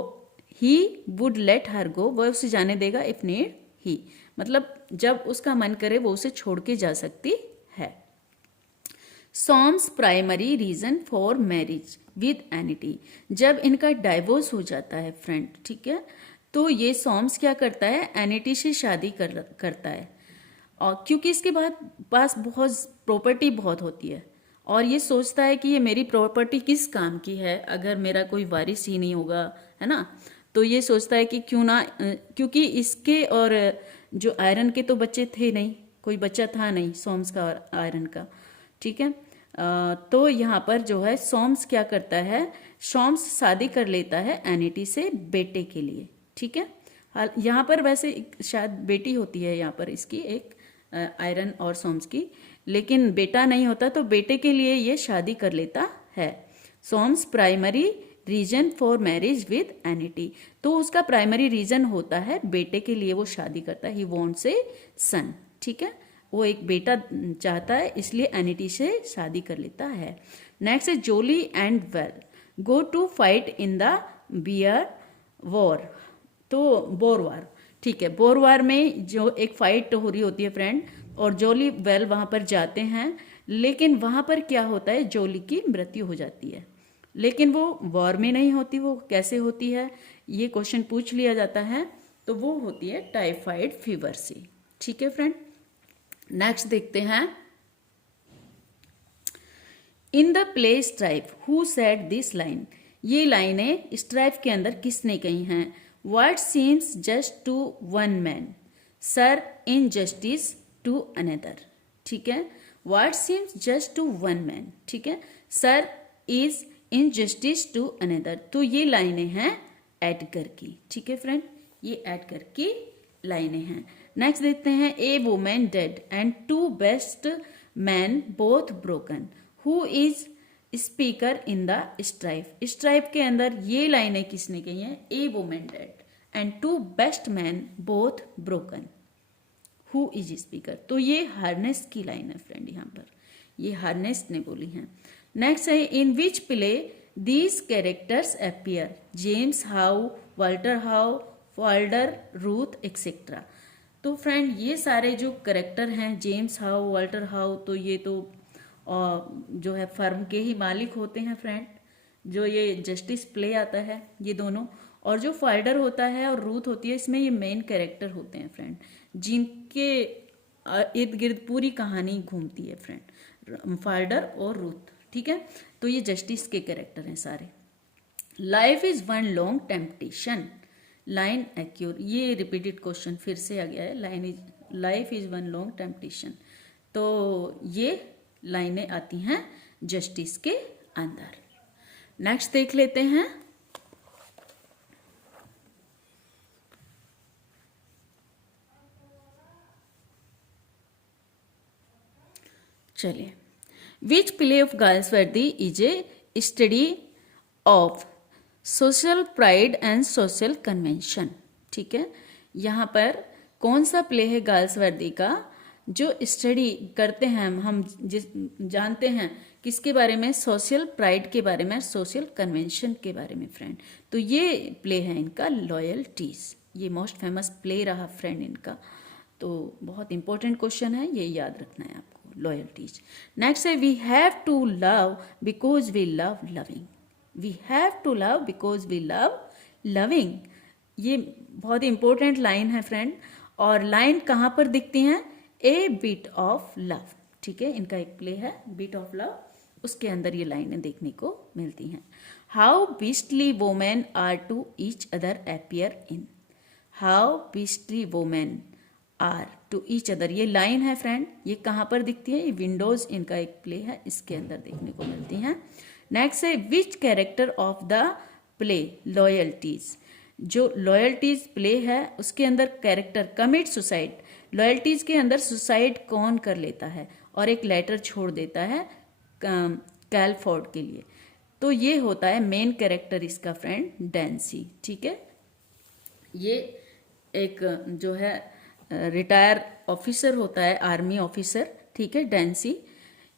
ही वुड लेट हर गो, वो उसे जाने देगा इफ नीड ही, मतलब जब उसका मन करे वो उसे छोड़ के जा सकती है। Soames primary reason for marriage with Annette, जब इनका डाइवोर्स हो जाता है फ्रेंड, ठीक है, तो ये सॉम्स क्या करता है, एनिटी से शादी करता है। और क्योंकि इसके पास बहुत प्रॉपर्टी बहुत होती है, और ये सोचता है कि ये मेरी प्रॉपर्टी किस काम की है अगर मेरा कोई वारिस ही नहीं होगा, है ना। तो ये सोचता है कि क्यों ना, क्योंकि इसके और जो आयरन के तो बच्चे थे नहीं, कोई बच्चा था नहीं सॉम्स का और आयरन का। ठीक है, तो यहाँ पर जो है सॉम्स क्या करता है, सॉम्स शादी कर लेता है एनिटी से बेटे के लिए। ठीक है, यहाँ पर वैसे शायद बेटी होती है यहाँ पर इसकी एक, आयरन और सॉम्स की, लेकिन बेटा नहीं होता, तो बेटे के लिए ये शादी कर लेता है। Soames primary reason for marriage with Annette, तो उसका प्राइमरी रीजन होता है बेटे के लिए वो शादी करता है, ही वांट्स ए सन। ठीक है, वो एक बेटा चाहता है, इसलिए एनिटी से शादी कर लेता है। नेक्स्ट है, Jolly and Val go to fight in the Boer war, तो बोर वार। ठीक है, बोर वार में जो एक फाइट हो रही होती है फ्रेंड, और जोली वेल वहां पर जाते हैं, लेकिन वहां पर क्या होता है, जोली की मृत्यु हो जाती है, लेकिन वो वॉर में नहीं होती, वो कैसे होती है, ये क्वेश्चन पूछ लिया जाता है, तो वो होती है टाइफाइड फीवर से। ठीक है फ्रेंड, नेक्स्ट देखते हैं, in the play Strife who said this line, ये लाइनें स्ट्राइप के अंदर किसने कही हैं। What seems just to one man, sir injustice to another. ठीक है, what seems just to one man, ठीक है, sir is injustice to another, तो ये लाइनें हैं एडगर की। ठीक है फ्रेंड, ये एडगर की लाइनें हैं। नेक्स्ट देखते हैं, a women dead and two best man both broken, who is speaker in the Strife. Strife के अंदर ये लाइनें किसने कही हैं, a women dead and two best man both broken, who is speaker, तो ये हार्नेस की लाइन है फ्रेंड, यहाँ पर ये हार्नेस ने बोली है। नेक्स्ट है, in which play these characters appear, James How, Walter How, Falder, Ruth etcetera. तो फ्रेंड ये सारे जो कैरेक्टर हैं, जेम्स हाउ, वाल्टर हाउ, तो ये तो जो है फर्म के ही मालिक होते हैं फ्रेंड, जो ये जस्टिस प्ले आता है ये दोनों, और जो फाल्डर होता है और रूथ होती है, इसमें ये मेन कैरेक्टर होते हैं फ्रेंड, जिनके इर्द गिर्द पूरी कहानी घूमती है फ्रेंड, फाल्डर और रूथ। ठीक है, तो ये जस्टिस के कैरेक्टर हैं सारे। Life is one long temptation, line occur, ये रिपीटेड क्वेश्चन फिर से आ गया है, life is one long temptation, तो ये लाइनें आती हैं जस्टिस के अंदर। नेक्स्ट देख लेते हैं, चलिए, which play of Galsworthy is a study of social pride and social convention. ठीक है, यहाँ पर कौन सा प्ले है गाल्सवर्दी का, जो स्टडी करते हैं हम जिस जानते हैं किसके बारे में, सोशल प्राइड के बारे में, सोशल कन्वेंशन के बारे में फ्रेंड। तो ये प्ले है इनका लॉयल्टीज, ये मोस्ट फेमस प्ले रहा फ्रेंड इनका। तो बहुत इंपॉर्टेंट क्वेश्चन है, ये याद रखना है आपको, लॉयल्टीज। नेक्स्ट है we have to love because we love loving, we have to love because we love loving. ये बहुत इंपॉर्टेंट लाइन है फ्रेंड, और लाइन कहाँ पर दिखती हैं, ए बिट ऑफ लव, ठीक है, इनका एक प्ले है बिट ऑफ लव, उसके अंदर ये लाइनें देखने को मिलती हैं। How beastly women are to each other appear in, how beastly women are to each other, ये लाइन है फ्रेंड, ये कहाँ पर दिखती है, ये विंडोज इनका एक प्ले है, इसके अंदर देखने को मिलती हैं। नेक्स्ट है विच character of the play loyalties, जो लॉयल्टीज प्ले है उसके अंदर कैरेक्टर कमिट सुसाइड, लॉयल्टीज के अंदर सुसाइड कौन कर लेता है और एक लेटर छोड़ देता है कैलफोर्ड के लिए, तो ये होता है मेन कैरेक्टर इसका फ्रेंड डैन्सी, ठीक है। ये एक जो है रिटायर ऑफिसर होता है, आर्मी ऑफिसर, ठीक है, डैन्सी,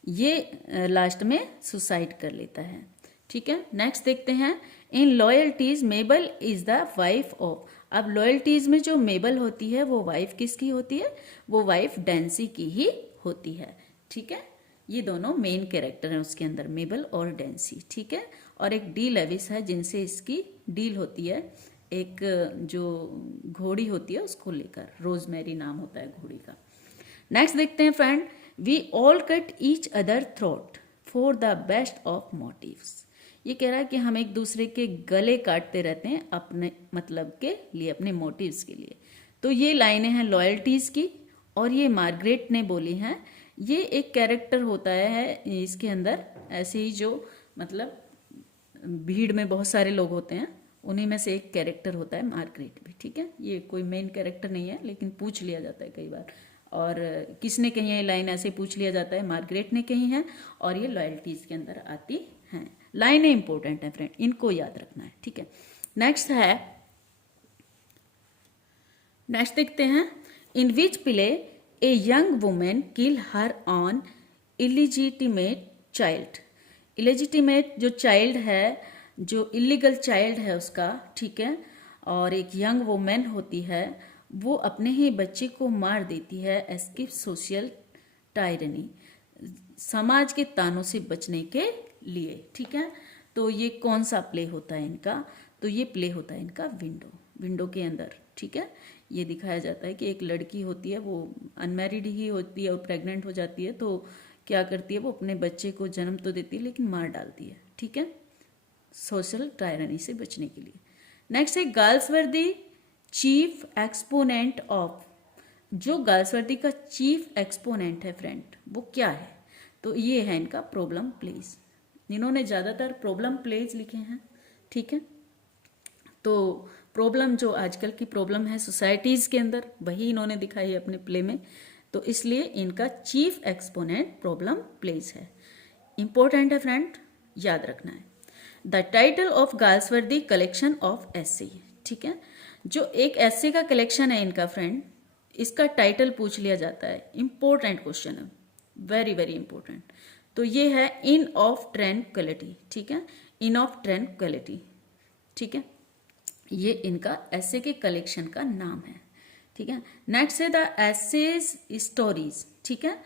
ये लास्ट में सुसाइड कर लेता है, ठीक है। नेक्स्ट देखते हैं in Loyalties Mabel is the wife of, अब लॉयल्टीज में जो मेबल होती है वो वाइफ किसकी होती है, वो वाइफ डैन्सी की ही होती है, ठीक है। ये दोनों मेन कैरेक्टर हैं उसके अंदर, मेबल और डैन्सी, ठीक है। और एक डी लेविस है जिनसे इसकी डील होती है, एक जो घोड़ी होती है उसको लेकर, रोजमेरी नाम होता है घोड़ी का। नेक्स्ट देखते हैं friend we all cut each other throat for the best of motives, ये कह रहा है कि हम एक दूसरे के गले काटते रहते हैं अपने मतलब के लिए, अपने मोटिव्स के लिए। तो ये लाइनें हैं लॉयल्टीज की, और ये मार्गरेट ने बोली हैं। ये एक कैरेक्टर होता है इसके अंदर, ऐसे ही जो मतलब भीड़ में बहुत सारे लोग होते हैं, उन्हीं में से एक कैरेक्टर होता है मार्गरेट भी, ठीक है। ये कोई मेन कैरेक्टर नहीं है, लेकिन पूछ लिया जाता है कई बार, और किसने कही है ये लाइन, ऐसे पूछ लिया जाता है, मार्गरेट ने कही है, और ये लॉयल्टीज के अंदर आती हैं। लाइनें इंपॉर्टेंट है फ्रेंड, इनको याद रखना है, ठीक है। नेक्स्ट देखते हैं in which play a young women kill her on illegitimate child, illegitimate जो चाइल्ड है, जो इलीगल चाइल्ड है उसका, ठीक है, और एक यंग वुमेन होती है, वो अपने ही बच्चे को मार देती है एस्केप सोशल टायरनी, समाज के तानों से बचने के लिए, ठीक है। तो ये कौन सा प्ले होता है इनका, तो ये प्ले होता है इनका विंडो के अंदर, ठीक है। ये दिखाया जाता है कि एक लड़की होती है, वो अनमैरिड ही होती है और प्रेग्नेंट हो जाती है, तो क्या करती है, वो अपने बच्चे को जन्म तो देती है लेकिन मार डालती है, ठीक है, सोशल टायरनी से बचने के लिए। नेक्स्ट है गाल्सवर्दी चीफ एक्सपोनेंट ऑफ, जो गाल्सवर्दी का चीफ एक्सपोनेंट है फ्रेंड वो क्या है, तो ये है इनका प्रॉब्लम प्लेज, इन्होंने ज़्यादातर प्रॉब्लम प्लेज लिखे हैं, ठीक है। तो प्रॉब्लम जो आजकल की प्रॉब्लम है सोसाइटीज़ के अंदर, वही इन्होंने दिखाई है अपने प्ले में, तो इसलिए इनका चीफ एक्सपोनेंट प्रॉब्लम प्लेज है। इंपॉर्टेंट है फ्रेंड, याद रखना है। The title of Galsworthy collection of essay, ठीक है, जो एक एसे का कलेक्शन है इनका फ्रेंड, इसका टाइटल पूछ लिया जाता है, इंपॉर्टेंट क्वेश्चन है, वेरी वेरी इंपॉर्टेंट। तो ये है इन ऑफ ट्रैंक्विलिटी, ठीक है, इन ऑफ ट्रैंक्विलिटी, ठीक है, ये इनका एसे के कलेक्शन का नाम है, ठीक है। नेक्स्ट है द एसेज स्टोरीज, ठीक है,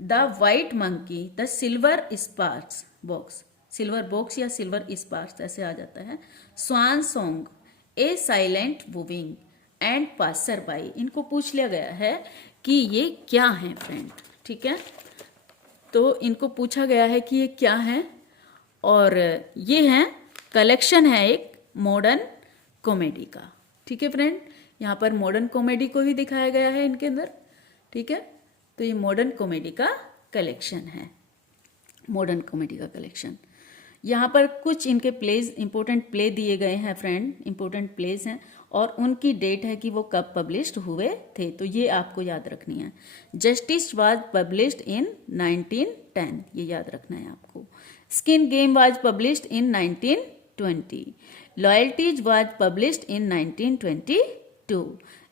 the white monkey, the silver sparks box, silver box या सिल्वर स्पार्क्स ऐसे आ जाता है, swan song, a silent wooing and passer by, इनको पूछ लिया गया है कि ये क्या है फ्रेंड, ठीक है। तो इनको पूछा गया है कि ये क्या है, और ये है कलेक्शन है एक मॉडर्न कॉमेडी का, ठीक है फ्रेंड। यहाँ पर मॉडर्न कॉमेडी को ही दिखाया गया है इनके अंदर, ठीक है। तो ये मॉडर्न कॉमेडी का कलेक्शन है, मॉडर्न कॉमेडी का कलेक्शन। यहाँ पर कुछ इनके प्लेज, इंपॉर्टेंट प्ले दिए गए हैं फ्रेंड, इंपॉर्टेंट प्लेज हैं, और उनकी डेट है कि वो कब पब्लिश्ड हुए थे, तो ये आपको याद रखनी है। जस्टिस वाज पब्लिश्ड इन 1910, ये याद रखना है आपको। Skin game was published in 1920, loyalties was published in 1922,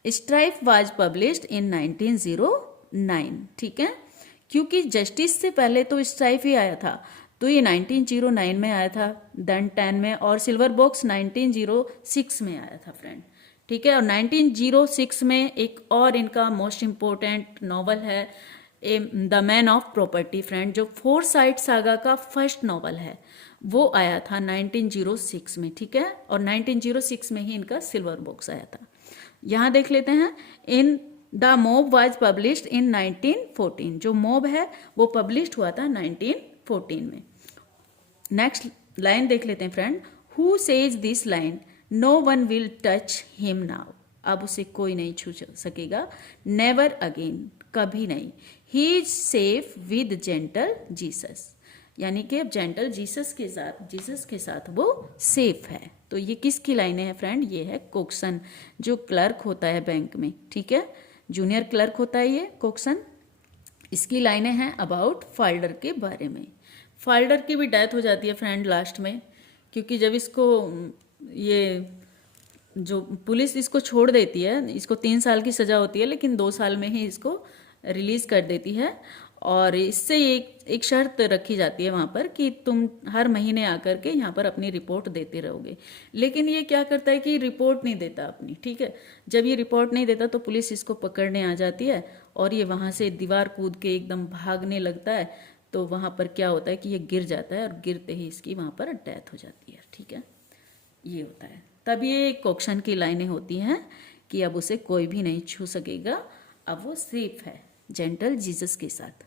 strife was published in 1902, 1909, ठीक है, क्योंकि जस्टिस से पहले तो स्ट्राइफ ही आया था, तो ये 1909 में आया था, देन 10 में, और सिल्वर बॉक्स 1906 में आया था फ्रेंड, ठीक है। और 1906 में एक और इनका मोस्ट इम्पोर्टेंट नॉवल है the man of property friend, जो फोरसाइट सागा का फर्स्ट नॉवल है, वो आया था 1906 में, ठीक है। और 1906 में ही इनका सिल्वर बॉक्स आया था। यहाँ देख लेते हैं, in the mob was published in 1914, जो मॉब है वो पब्लिश्ड हुआ था 1914 में। नेक्स्ट लाइन देख लेते हैं friend, who says this line, no one will touch him now, अब उसे कोई नहीं छू सकेगा, नेवर अगेन, कभी नहीं, he is safe with gentle Jesus, यानी कि अब जेंटल जीसस के साथ वो सेफ है। तो ये किसकी लाइनें हैं फ्रेंड, ये है कोक्सन, जो क्लर्क होता है बैंक में, ठीक है, जूनियर क्लर्क होता है ये कोक्सन। इसकी लाइनें हैं अबाउट फाल्डर के बारे में। फाल्डर की भी डेथ हो जाती है फ्रेंड लास्ट में, क्योंकि जब इसको ये जो पुलिस इसको छोड़ देती है, इसको 3 साल की सज़ा होती है, लेकिन 2 साल में ही इसको रिलीज़ कर देती है, और इससे एक शर्त रखी जाती है वहाँ पर कि तुम हर महीने आकर के यहाँ पर अपनी रिपोर्ट देते रहोगे। लेकिन ये क्या करता है कि रिपोर्ट नहीं देता अपनी, ठीक है। जब ये रिपोर्ट नहीं देता तो पुलिस इसको पकड़ने आ जाती है, और ये वहाँ से दीवार कूद के एकदम भागने लगता है। तो वहाँ पर क्या होता है कि ये गिर जाता है, और गिरते ही इसकी वहाँ पर डेथ हो जाती है, ठीक है, ये होता है। तब ये कोक्सन की लाइनें होती हैं कि अब उसे कोई भी नहीं छू सकेगा, अब वो सेफ है जेंटल जीसस के साथ।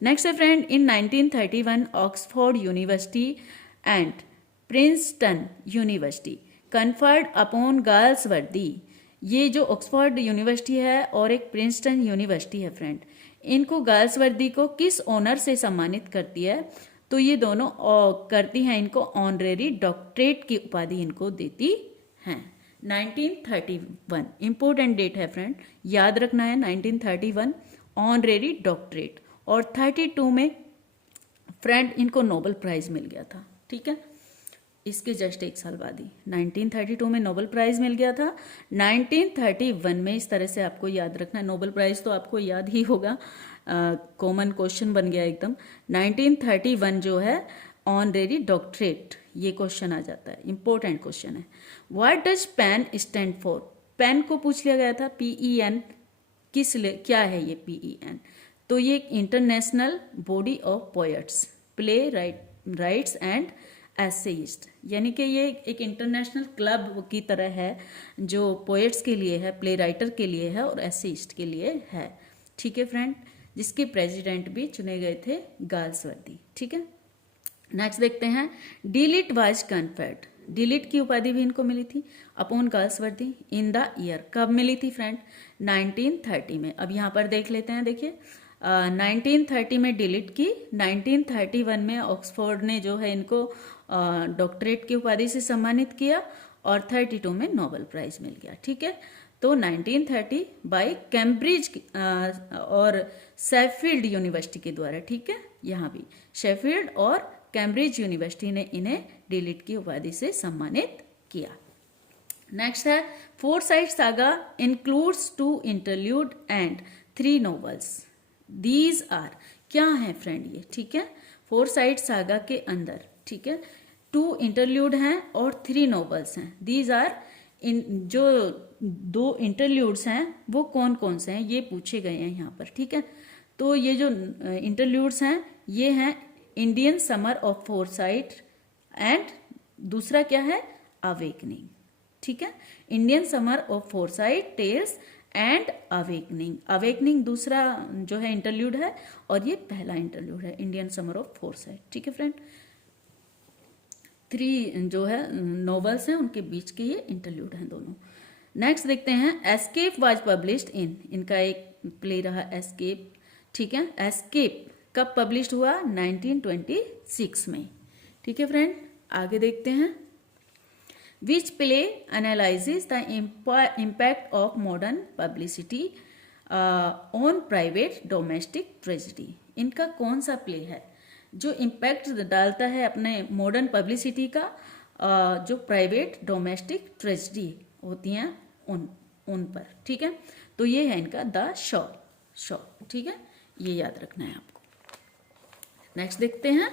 नेक्स्ट है friend, in 1931 Oxford university and Princeton university conferred upon Galsworthy, ये जो ऑक्सफोर्ड यूनिवर्सिटी है और एक प्रिंसटन यूनिवर्सिटी है फ्रेंड, इनको गाल्सवर्दी को किस ऑनर से सम्मानित करती है, तो ये दोनों करती हैं इनको ऑनरेरी डॉक्टरेट की उपाधि इनको देती हैं। 1931 इंपॉर्टेंट डेट है फ्रेंड, याद रखना है, 1931 ऑनरेरी डॉक्टरेट, और 32 में फ्रेंड इनको नोबेल प्राइज मिल गया था, ठीक है, इसके जस्ट 1 साल बाद ही 1932 में नोबेल प्राइज मिल गया था। 1931 में, इस तरह से आपको याद रखना है, नोबेल प्राइज तो आपको याद ही होगा, कॉमन क्वेश्चन बन गया एकदम। 1931 जो है ऑनरेरी डॉक्टरेट, ये क्वेश्चन आ जाता है, इंपॉर्टेंट क्वेश्चन है। What does pen stand for, pen को पूछ लिया गया था, PEN क्या है ये PEN, तो ये एक international body of poets, play rights and essayist, यानी कि ये एक इंटरनेशनल क्लब की तरह है, जो पोएट्स के लिए है, प्ले राइटर के लिए है, और एसेइस्ट के लिए है, ठीक है फ्रेंड, जिसके प्रेसिडेंट भी चुने गए थे गाल्सवर्दी, ठीक है। नेक्स्ट देखते हैं, डिलीट वाज कन्फर्ड, डिलीट की उपाधि भी इनको मिली थी upon Galsworthy in the year, कब मिली थी फ्रेंड, 1930 में। अब यहाँ पर देख लेते हैं, देखिए 1930 में डिलीट की, 1931 में ऑक्सफोर्ड ने जो है इनको डॉक्टरेट की उपाधि से सम्मानित किया, और 32 में नोबेल प्राइज मिल गया, ठीक है। तो 1930 बाय कैम्ब्रिज और शेफील्ड यूनिवर्सिटी के द्वारा, ठीक है, यहाँ भी शेफील्ड और कैम्ब्रिज यूनिवर्सिटी ने इन्हें डिलीट की उपाधि से सम्मानित किया। नेक्स्ट है, Forsyte Saga includes 2 interlude and 3 novels, these are, क्या है फ्रेंड ये, ठीक है, फोरसाइट सागा के अंदर, ठीक है, 2 इंटरल्यूड हैं और 3 नॉवेल्स हैं। दीज आर, जो 2 इंटरल्यूड्स हैं वो कौन कौन से हैं ये पूछे गए हैं यहाँ पर, ठीक है। तो ये जो इंटरल्यूड्स हैं ये हैं Indian summer of Forsyte and दूसरा क्या है, अवेकनिंग, ठीक है, Indian summer of Forsyte tales and awakening, awakening दूसरा जो है इंटरल्यूड है, और ये पहला इंटरल्यूड है इंडियन समर ऑफ फोरसाइट, ठीक है फ्रेंड। 3 जो है नॉवेल्स हैं उनके बीच के ये इंटरल्यूड हैं दोनों। नेक्स्ट देखते हैं, एस्केप वाज पब्लिश्ड इन, इनका एक प्ले रहा एस्केप, ठीक है, एस्केप कब पब्लिश्ड हुआ, 1926 में, ठीक है फ्रेंड। आगे देखते हैं, which play analyses the impact of modern publicity on private domestic tragedy, इनका कौन सा प्ले है जो इम्पैक्ट डालता है अपने मॉडर्न पब्लिसिटी का, जो प्राइवेट डोमेस्टिक ट्रेजेडी होती हैं उन पर, ठीक है। तो ये है इनका द शॉ, शॉप। ठीक है, ये याद रखना है आपको। नेक्स्ट देखते हैं।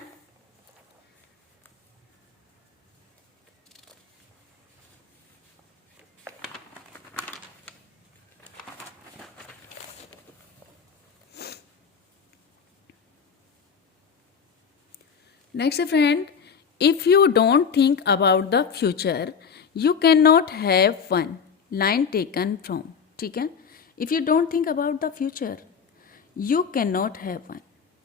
Next friend, if you don't think about the future you can not have fun. Line taken from. ठीक है, if you don't think about the future you can not have fun.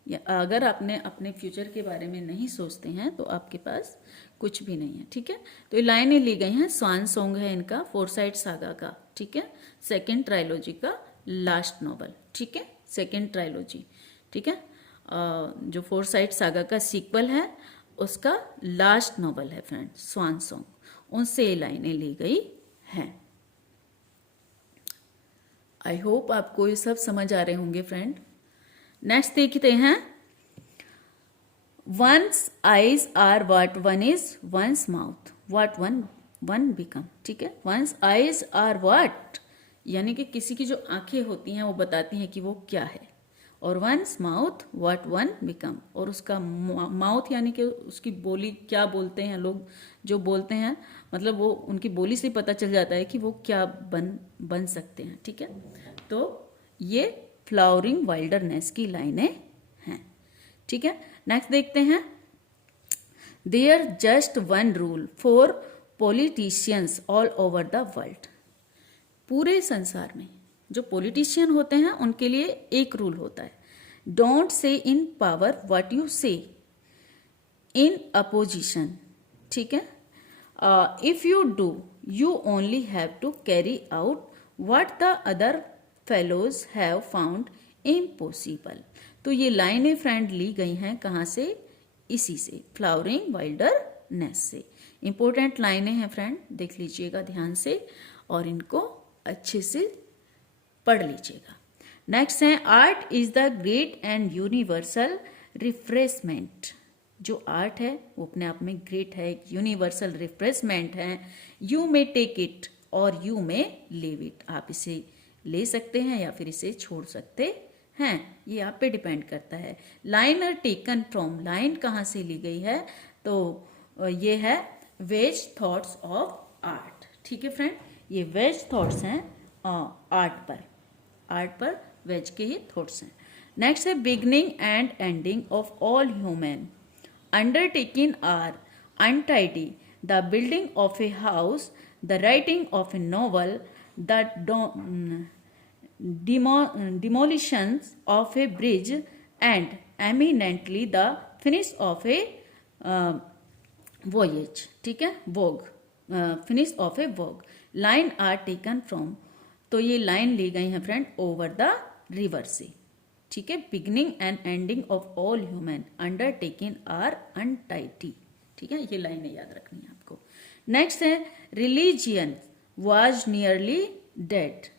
अगर आपने अपने फ्यूचर के बारे में नहीं सोचते हैं तो आपके पास कुछ भी नहीं है। ठीक है, तो ये लाइनें ली गई हैं, स्वान सॉन्ग है इनका, फोरसाइट सागा का। ठीक है, सेकेंड ट्रायलॉजी का लास्ट नॉवल। ठीक है, सेकेंड ट्रायलॉजी। ठीक है, जो फोरसाइट सागा का सीक्वल है उसका लास्ट नॉवल है फ्रेंड, स्वान सॉन्ग, उनसे ये लाइनें ली गई हैं। आई होप आपको ये सब समझ आ रहे होंगे फ्रेंड। नेक्स्ट देखते हैं। One's eyes are what one is one's mouth what one become. ठीक है, वंस आईज आर व्हाट, यानी कि किसी की जो आंखें होती हैं वो बताती हैं कि वो क्या है, और one's mouth what one become, और उसका माउथ यानी कि उसकी बोली, क्या बोलते हैं लोग, जो बोलते हैं मतलब वो उनकी बोली से पता चल जाता है कि वो क्या बन सकते हैं। ठीक है, तो ये फ्लावरिंग वाइल्डरनेस की लाइनें हैं। ठीक है, नेक्स्ट देखते हैं। There just one rule for politicians all over the world. पूरे संसार में जो पॉलिटिशियन होते हैं उनके लिए एक रूल होता है, don't say in power what you से इन अपोजिशन। ठीक है, if you do you only have to carry out what the other fellows have found impossible. तो ये लाइनें फ्रेंड ली गई हैं कहाँ से, इसी से, फ्लावरिंग वाइल्डरनेस से। इंपॉर्टेंट लाइनें हैं फ्रेंड, देख लीजिएगा ध्यान से और इनको अच्छे से पढ़ लीजिएगा। नेक्स्ट है, art is the great and universal refreshment. जो आर्ट है वो अपने आप में ग्रेट है, एक यूनिवर्सल रिफ्रेशमेंट है। यू मे टेक इट और यू मे लीव इट। आप इसे ले सकते हैं या फिर इसे छोड़ सकते हैं, ये आप पे डिपेंड करता है। Line are taken from, line कहाँ से ली गई है, तो ये है वेज थॉट्स ऑफ आर्ट। ठीक है फ्रेंड, ये वेज थॉट्स हैं आर्ट पर वेज के ये थॉट्स हैं। नेक्स्ट है, beginning and ending of all human undertaking are untidy, the building of a house, the writing of a novel, the demolitions of a bridge, and eminently the finish of a voyage. ठीक है, vogue, finish of a vogue. Line are taken from, तो ये line ली गई हैं friend over the river से। ठीक है, beginning and ending of all human undertaking are untidy. ठीक है, ये लाइनें याद रखनी है आपको। नेक्स्ट है, religion was nearly dead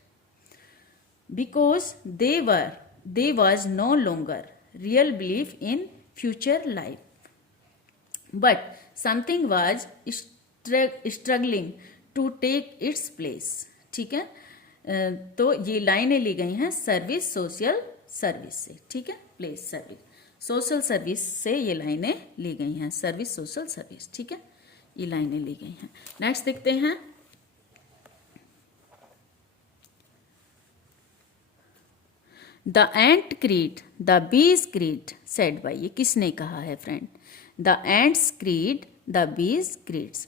because they was no longer real belief in future life, but something was struggling to take its place. ठीक है, तो ये लाइनें ली गई हैं सर्विस, सोशल सर्विस से। ठीक है, प्लेस सर्विस, सोशल सर्विस से ये लाइनें ली गई हैं, सर्विस, सोशल सर्विस। ठीक है, ये लाइनें ली गई हैं। नेक्स्ट देखते हैं। The ant creed the bees creed said by, ये किसने कहा है friend, the ants creed the bees creeds.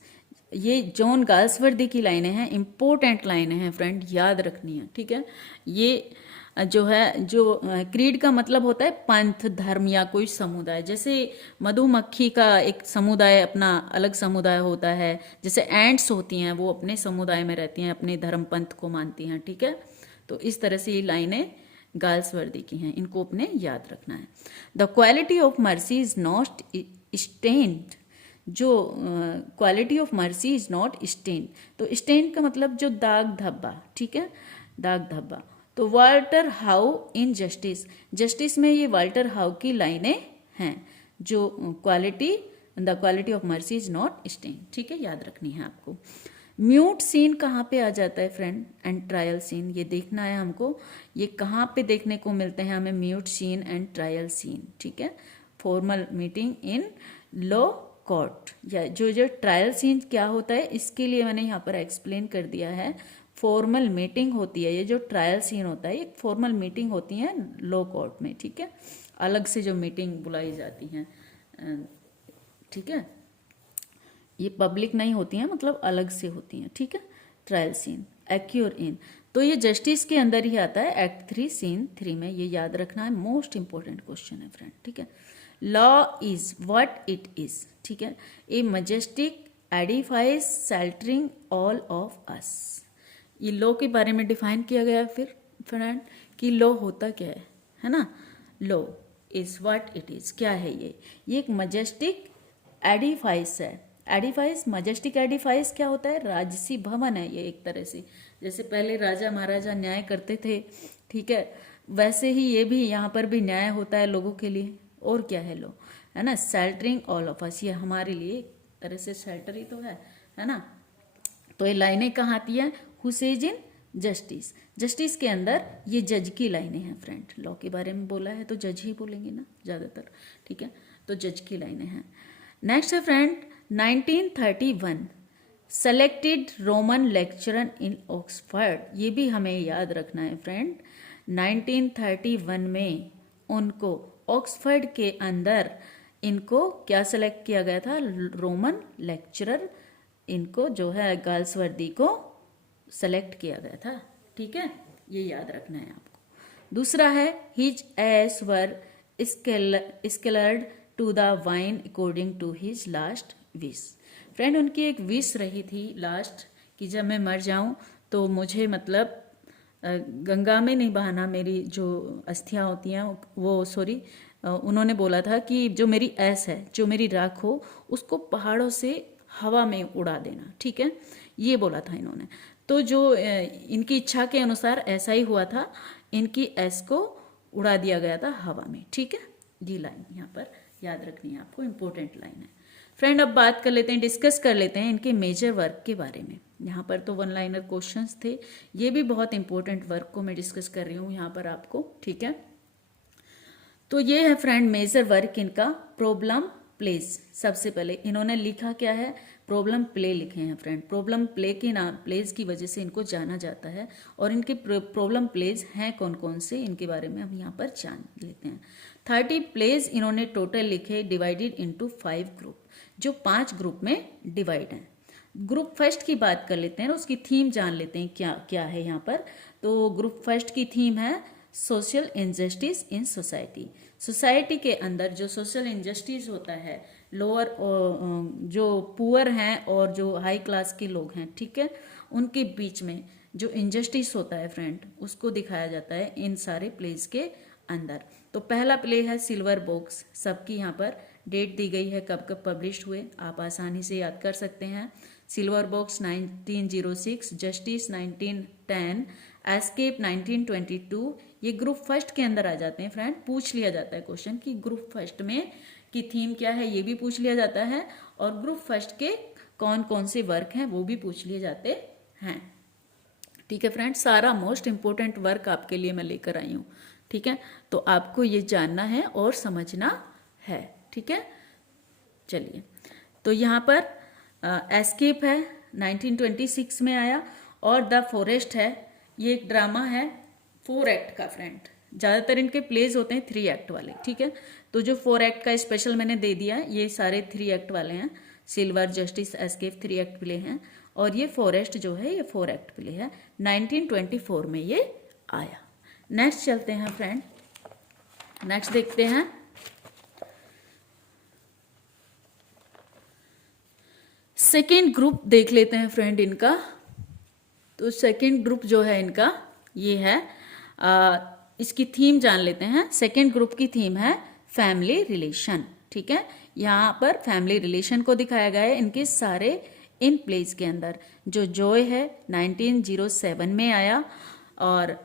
ये जॉन गाल्सवर्दी की लाइनें हैं, इंपॉर्टेंट लाइनें हैं फ्रेंड, याद रखनी है। ठीक है, ये जो है, जो क्रीड का मतलब होता है पंथ, धर्म या कोई समुदाय। जैसे मधुमक्खी का एक समुदाय, अपना अलग समुदाय होता है, जैसे एंट्स होती हैं वो अपने समुदाय में रहती हैं, अपने धर्म पंथ को मानती हैं। ठीक है, तो इस तरह से ये लाइनें गाल्सवर्दी की हैं, इनको अपने याद रखना है। The quality of mercy is not strained, जो quality of mercy is not strained, तो स्टेन्ड का मतलब जो दाग धब्बा। ठीक है, दाग धब्बा। तो Walter How in Justice, Justice में ये वाल्टर हाउ की लाइनें हैं, जो the quality of mercy is not strained. ठीक है, याद रखनी है आपको। म्यूट सीन कहाँ पे आ जाता है फ्रेंड, एंड ट्रायल सीन, ये देखना है हमको, ये कहाँ पे देखने को मिलते हैं हमें moot scene and trial scene, ठीक है। Formal meeting in law court, या जो ट्रायल सीन क्या होता है इसके लिए मैंने यहाँ पर एक्सप्लेन कर दिया है। फॉर्मल मीटिंग होती है, ये जो ट्रायल सीन होता है ये फॉर्मल मीटिंग होती है लॉ कोर्ट में, ठीक है, अलग से जो मीटिंग बुलाई जाती हैं, ठीक है, ये पब्लिक नहीं होती हैं, मतलब अलग से होती हैं, ठीक है। ट्रायल सीन एक्यूर इन, तो ये जस्टिस के अंदर ही आता है, एक्ट 3 सीन 3 में, ये याद रखना है, मोस्ट इंपॉर्टेंट क्वेश्चन है फ्रेंड, ठीक है। Law is what it is, ठीक है, a majestic edifice sheltering all of us, ये लॉ के बारे में डिफाइन किया गया फिर फ्रेंड कि लॉ होता क्या है ना। Law is what it is, क्या है ये एक मजेस्टिक एडिफाइस है। एडिफाइस, मजेस्टिक एडिफाइस क्या होता है, राजसी भवन है ये एक तरह से, जैसे पहले राजा महाराजा न्याय करते थे, ठीक है, वैसे ही ये भी यहाँ पर भी न्याय होता है लोगों के लिए, और क्या है लॉ, है ना, शेल्टरिंग ऑल ऑफ अस, ये हमारे लिए एक तरह से शेल्टर ही तो है ना। तो ये लाइनें कहाँ आती हैं, who says in Justice, justice के अंदर ये जज की लाइनें हैं फ्रेंड, लॉ के बारे में बोला है तो जज ही बोलेंगे ना ज़्यादातर, ठीक है, तो जज की लाइनें हैं। नेक्स्ट है friend 1931 selected Roman lecturer in Oxford, ये भी हमें याद रखना है फ्रेंड, 1931 में उनको ऑक्सफर्ड के अंदर इनको क्या सेलेक्ट किया गया था, रोमन लेक्चरर, इनको जो है गाल्सवर्दी को सेलेक्ट किया गया था, ठीक है, ये याद रखना है आपको। दूसरा है his ashes were scattered to the wind according to his last wish, friend उनकी एक विश रही थी लास्ट कि जब मैं मर जाऊं तो मुझे मतलब गंगा में नहीं बहाना, मेरी जो अस्थियां होती हैं वो सॉरी उन्होंने बोला था कि जो मेरी ऐस है, जो मेरी राख हो, उसको पहाड़ों से हवा में उड़ा देना, ठीक है, ये बोला था इन्होंने। तो जो इनकी इच्छा के अनुसार ऐसा ही हुआ था, इनकी ऐस को उड़ा दिया गया था हवा में, ठीक है, ये लाइन यहाँ पर याद रखनी है आपको, इंपॉर्टेंट लाइन है फ्रेंड। अब बात कर लेते हैं, डिस्कस कर लेते हैं इनके मेजर वर्क के बारे में। यहाँ पर तो वन लाइनर क्वेश्चंस थे, ये भी बहुत इंपॉर्टेंट वर्क को मैं डिस्कस कर रही हूँ यहाँ पर आपको, ठीक है। तो ये है फ्रेंड मेजर वर्क इनका, प्रॉब्लम प्लेज, सबसे पहले इन्होंने लिखा क्या है, प्रॉब्लम प्ले लिखे हैं फ्रेंड, प्रॉब्लम प्ले के नाम प्लेज की वजह से इनको जाना जाता है, और इनके प्रॉब्लम प्लेज हैं कौन कौन से, इनके बारे में हम यहाँ पर जान लेते हैं। 30 प्लेज इन्होंने टोटल लिखे, डिवाइडेड इनटू 5 ग्रुप, जो 5 ग्रुप में डिवाइड हैं। ग्रुप फर्स्ट की बात कर लेते हैं, उसकी थीम जान लेते हैं क्या क्या है यहाँ पर। तो ग्रुप फर्स्ट की थीम है social injustice in society, society के अंदर जो सोशल इनजस्टिस होता है, लोअर जो पुअर हैं और जो हाई क्लास के लोग हैं, ठीक है, उनके बीच में जो इनजस्टिस होता है फ्रेंड, उसको दिखाया जाता है इन सारे प्लेज के अंदर। तो पहला प्ले है सिल्वर बॉक्स, सबकी यहाँ पर डेट दी गई है, कब कब पब्लिश हुए, आप आसानी से याद कर सकते हैं। सिल्वर बॉक्स 1906, जस्टिस 1910, एस्केप 1922, ये ग्रुप फर्स्ट के अंदर आ जाते हैं फ्रेंड। पूछ लिया जाता है क्वेश्चन कि ग्रुप फर्स्ट में की थीम क्या है, ये भी पूछ लिया जाता है, और ग्रुप फर्स्ट के कौन कौन से वर्क हैं वो भी पूछ लिए जाते हैं, ठीक है फ्रेंड। सारा मोस्ट इंपोर्टेंट वर्क आपके लिए मैं लेकर आई हूँ, ठीक है, तो आपको ये जानना है और समझना है, ठीक है। चलिए, तो यहाँ पर एस्केप है 1926 में आया, और द फॉरेस्ट है, ये एक ड्रामा है 4 एक्ट का फ्रेंड, ज़्यादातर इनके प्लेज होते हैं 3 एक्ट वाले, ठीक है। तो जो 4 एक्ट का स्पेशल मैंने दे दिया है, ये सारे 3 एक्ट वाले हैं, silver, justice, escape 3 act play हैं, और ये फॉरेस्ट जो है ये 4 एक्ट प्ले है, 1924 में ये आया। नेक्स्ट चलते हैं फ्रेंड, नेक्स्ट देखते हैं सेकेंड ग्रुप देख लेते हैं फ्रेंड इनका। तो सेकेंड ग्रुप जो है इनका ये है, इसकी थीम जान लेते हैं। सेकेंड ग्रुप की थीम है फैमिली रिलेशन, ठीक है, यहाँ पर फैमिली रिलेशन को दिखाया गया है इनके सारे इन प्लेज के अंदर। जो जॉय है 1907 में आया, और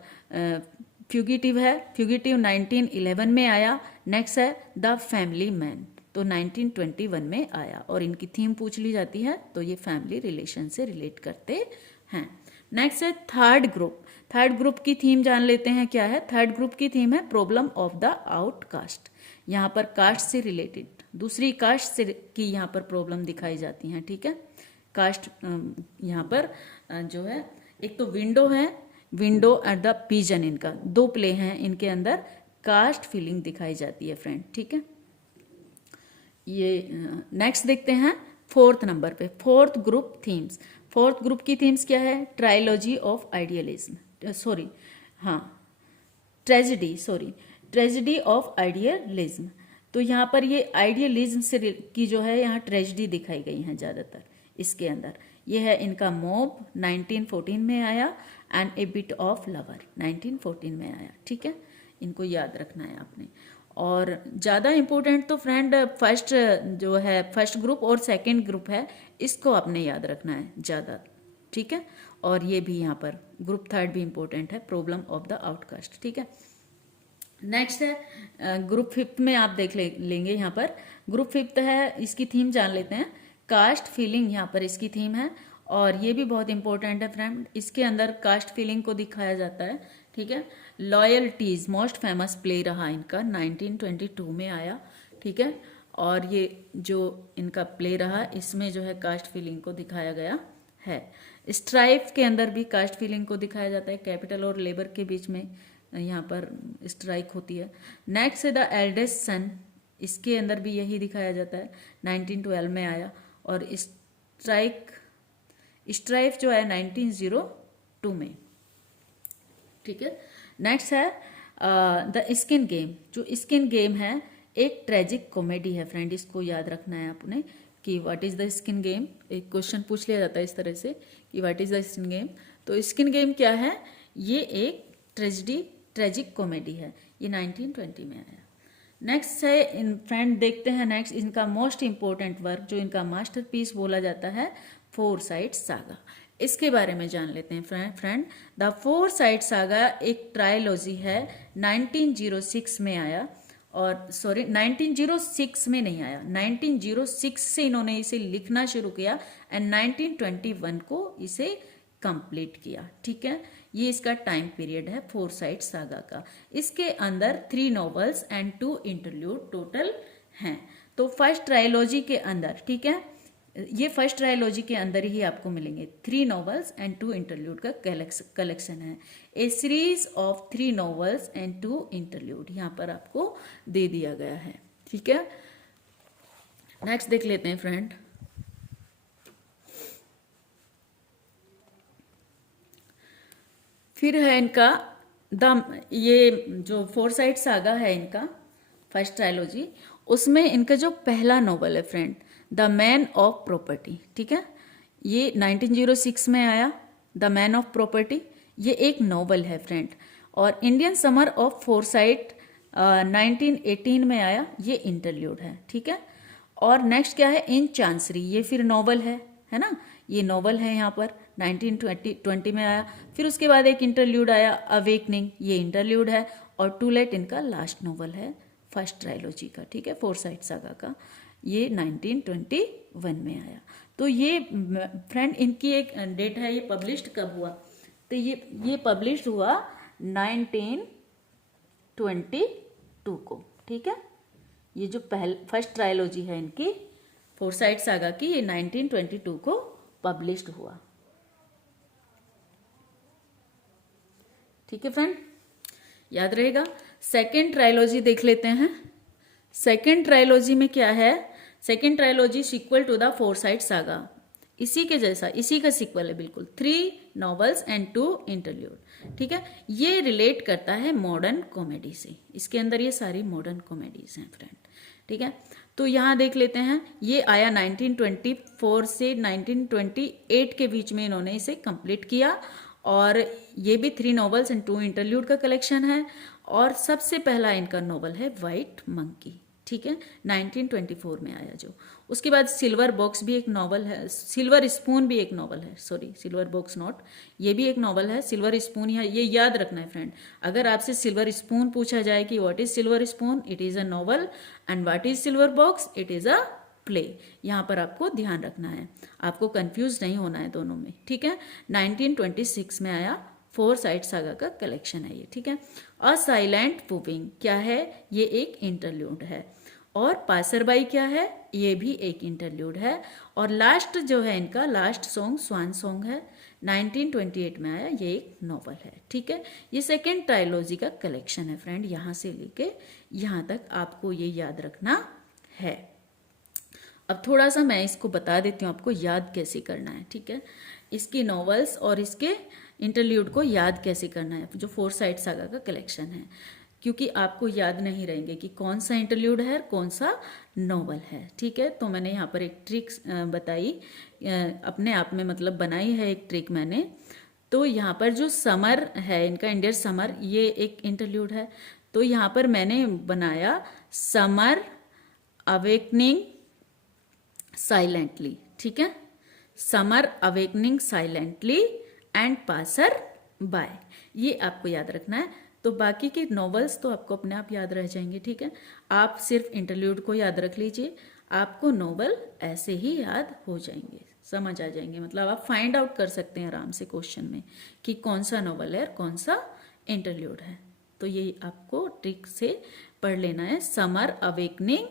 फ्यूगिटिव है, फ्यूगिटिव 1911 में आया। नेक्स्ट है द फैमिली मैन, तो 1921 में आया। और इनकी थीम पूछ ली जाती है तो ये फैमिली रिलेशन से रिलेट करते हैं। नेक्स्ट है थर्ड ग्रुप। थर्ड ग्रुप की थीम जान लेते हैं क्या है। थर्ड ग्रुप की थीम है प्रॉब्लम ऑफ द आउटकास्ट। यहाँ पर कास्ट से रिलेटेड दूसरी कास्ट से की यहाँ पर प्रॉब्लम दिखाई जाती हैं। ठीक है, कास्ट यहाँ पर जो है एक तो विंडो है, विंडो एट द पिजन, इनका दो प्ले हैं, इनके अंदर कास्ट फीलिंग दिखाई जाती है फ्रेंड। ठीक है, ये नेक्स्ट देखते हैं फोर्थ नंबर पे fourth group themes. Fourth group की थीम्स क्या है। ट्रायोलॉजी ऑफ आइडियलिज्म, सॉरी हाँ ट्रेजिडी ऑफ आइडियलिज्म। तो यहाँ पर ये आइडियलिज्म से की जो है यहाँ ट्रेजिडी दिखाई गई है ज़्यादातर इसके अंदर। ये है इनका मॉब 1914 में आया and A bit of lover 1914 में आया। ठीक है, इनको याद रखना है आपने। और ज़्यादा इम्पोर्टेंट तो फ्रेंड फर्स्ट जो है फर्स्ट ग्रुप और सेकंड ग्रुप है, इसको आपने याद रखना है ज़्यादा। ठीक है, और ये भी यहाँ पर ग्रुप थर्ड भी इम्पोर्टेंट है, प्रॉब्लम ऑफ द आउटकास्ट। ठीक है, नेक्स्ट है ग्रुप फिफ्थ में आप देख लेंगे यहाँ पर ग्रुप फिफ्थ है, इसकी थीम जान लेते हैं। कास्ट फीलिंग यहाँ पर इसकी थीम है और ये भी बहुत इंपॉर्टेंट है फ्रेंड। इसके अंदर कास्ट फीलिंग को दिखाया जाता है। ठीक है, लॉयल्टीज मोस्ट फेमस प्ले रहा इनका 1922 में आया। ठीक है, और ये जो इनका प्ले रहा इसमें जो है कास्ट फीलिंग को दिखाया गया है। स्ट्राइफ के अंदर भी कास्ट फीलिंग को दिखाया जाता है, कैपिटल और लेबर के बीच में यहाँ पर स्ट्राइक होती है। नेक्स्ट है द एल्डेस्ट सन, इसके अंदर भी यही दिखाया जाता है, 1912 में आया। और स्ट्राइफ जो है 1902 में। ठीक है, नेक्स्ट है द स्किन गेम। जो स्किन गेम है एक ट्रेजिक कॉमेडी है फ्रेंड, इसको याद रखना है आपने कि what is the Skin game. एक क्वेश्चन पूछ लिया जाता है इस तरह से कि what is the Skin game. तो स्किन गेम क्या है, ये एक ट्रेजिक कॉमेडी है, ये 1920 में आया। नेक्स्ट है इन फ्रेंड देखते हैं नेक्स्ट इनका मोस्ट इंपॉर्टेंट वर्क जो इनका मास्टरपीस बोला जाता है, फोरसाइट सागा। इसके बारे में जान लेते हैं फ्रेंड। द फोरसाइट सागा एक ट्रायोलॉजी है, 1906 में आया। और सॉरी 1906 में नहीं आया, 1906 से इन्होंने इसे लिखना शुरू किया एंड 1921 को इसे कंप्लीट किया। ठीक है, ये इसका टाइम पीरियड है फोरसाइट सागा का। इसके अंदर 3 नॉवेल्स एंड 2 इंटरल्यूड टोटल हैं। तो फर्स्ट ट्रायोलॉजी के अंदर, ठीक है, ये फर्स्ट ट्रायोलॉजी के अंदर ही आपको मिलेंगे 3 नॉवेल्स एंड 2 इंटरल्यूड का कलेक्शन है। A series of 3 novels and 2 interlude यहाँ पर आपको दे दिया गया है। ठीक है, नेक्स्ट देख लेते हैं फ्रेंड। फिर है इनका ये जो फोरसाइट सागा है इनका फर्स्ट ट्रायोलॉजी, उसमें इनका जो पहला नॉवल है friend, the man of property. ठीक है, ये 1906 में आया। द मैन ऑफ प्रॉपर्टी ये एक नॉवल है फ्रेंड। और इंडियन समर ऑफ फोरसाइट 1918 में आया, ये इंटरल्यूड है। ठीक है, और नेक्स्ट क्या है, इन चांसरी, ये फिर नॉवल है ना, ये नॉवल है यहाँ पर 1920 में आया। फिर उसके बाद एक इंटरल्यूड आया अवेकनिंग, ये इंटरल्यूड है। और टू लेट इनका लास्ट नॉवल है फर्स्ट ट्रायोलॉजी का। ठीक है, फोरसाइट सागा का, ये 1921 में आया। तो ये फ्रेंड इनकी एक डेट है, ये पब्लिश्ड कब हुआ, तो ये पब्लिश हुआ 1922 को। ठीक है, ये जो फर्स्ट ट्रायोलॉजी है इनकी फोरसाइट सागा की, ये 1922 को पब्लिश्ड हुआ। ठीक है फ्रेंड, याद रहेगा। सेकेंड ट्रायोलॉजी देख लेते हैं। सेकेंड ट्रायोलॉजी में क्या है, second trilogy sequel to the Forsyte Saga, इसी के जैसा, इसी का सीक्वल है बिल्कुल, 3 नॉवेल्स एंड 2 इंटरल्यूड। ठीक है, ये रिलेट करता है मॉडर्न कॉमेडी से, इसके अंदर ये सारी मॉडर्न कॉमेडीज हैं फ्रेंड। ठीक है, तो यहाँ देख लेते हैं, ये आया 1924 से 1928 के बीच में इन्होंने इसे कंप्लीट किया। और ये भी 3 नॉवेल्स एंड 2 इंटरल्यूड का कलेक्शन है। और सबसे पहला इनका नॉवल है व्हाइट मंकी। ठीक है, 1924 में आया जो। उसके बाद सिल्वर बॉक्स भी एक नॉवल है, सिल्वर स्पून भी एक नॉवल है, सॉरी सिल्वर बॉक्स नॉट, ये भी एक नॉवल है। सिल्वर स्पून ये याद रखना है फ्रेंड, अगर आपसे सिल्वर स्पून पूछा जाए कि what is silver spoon, it is a novel, and what is silver box, it is a play. यहाँ पर आपको ध्यान रखना है, आपको कंफ्यूज नहीं होना है दोनों में, ठीक है। 1926 में आया, 4 साइड सागा का कलेक्शन है ये, ठीक है। अ साइलेंट वूविंग क्या है, ये एक इंटरल्यूड है। और पासरबाई क्या है, ये भी एक इंटरल्यूड है। और लास्ट जो है इनका लास्ट सॉन्ग स्वान सॉन्ग है, 1928 में आया, ये एक नॉवल है, ठीक है। ये सेकेंड ट्रायलॉजी का कलेक्शन है फ्रेंड, यहाँ से लेके यहाँ तक आपको ये याद रखना है। अब थोड़ा सा मैं इसको बता देती हूँ आपको याद कैसे करना है, ठीक है। इसकी नॉवेल्स और इसके इंटरल्यूड को याद कैसे करना है, जो 4 साइड सागा का कलेक्शन है, क्योंकि आपको याद नहीं रहेंगे कि कौन सा इंटरल्यूड है कौन सा नॉवल है, ठीक है। तो मैंने यहाँ पर एक ट्रिक बताई, अपने आप में मतलब बनाई है एक ट्रिक मैंने। तो यहाँ पर जो समर है इनका, इंडियर समर, ये एक इंटरल्यूड है। तो यहाँ पर मैंने बनाया समर अवेकनिंग साइलेंटली, ठीक है, summer awakening silently and passer by, ये आपको याद रखना है। तो बाकी के नॉवेल्स तो आपको अपने आप याद रह जाएंगे, ठीक है। आप सिर्फ इंटरल्यूड को याद रख लीजिए, आपको नॉवेल ऐसे ही याद हो जाएंगे, समझ आ जाएंगे, मतलब आप फाइंड आउट कर सकते हैं आराम से क्वेश्चन में कि कौन सा नॉवेल है और कौन सा इंटरल्यूड है। तो ये आपको ट्रिक से पढ़ लेना है, समर अवेकनिंग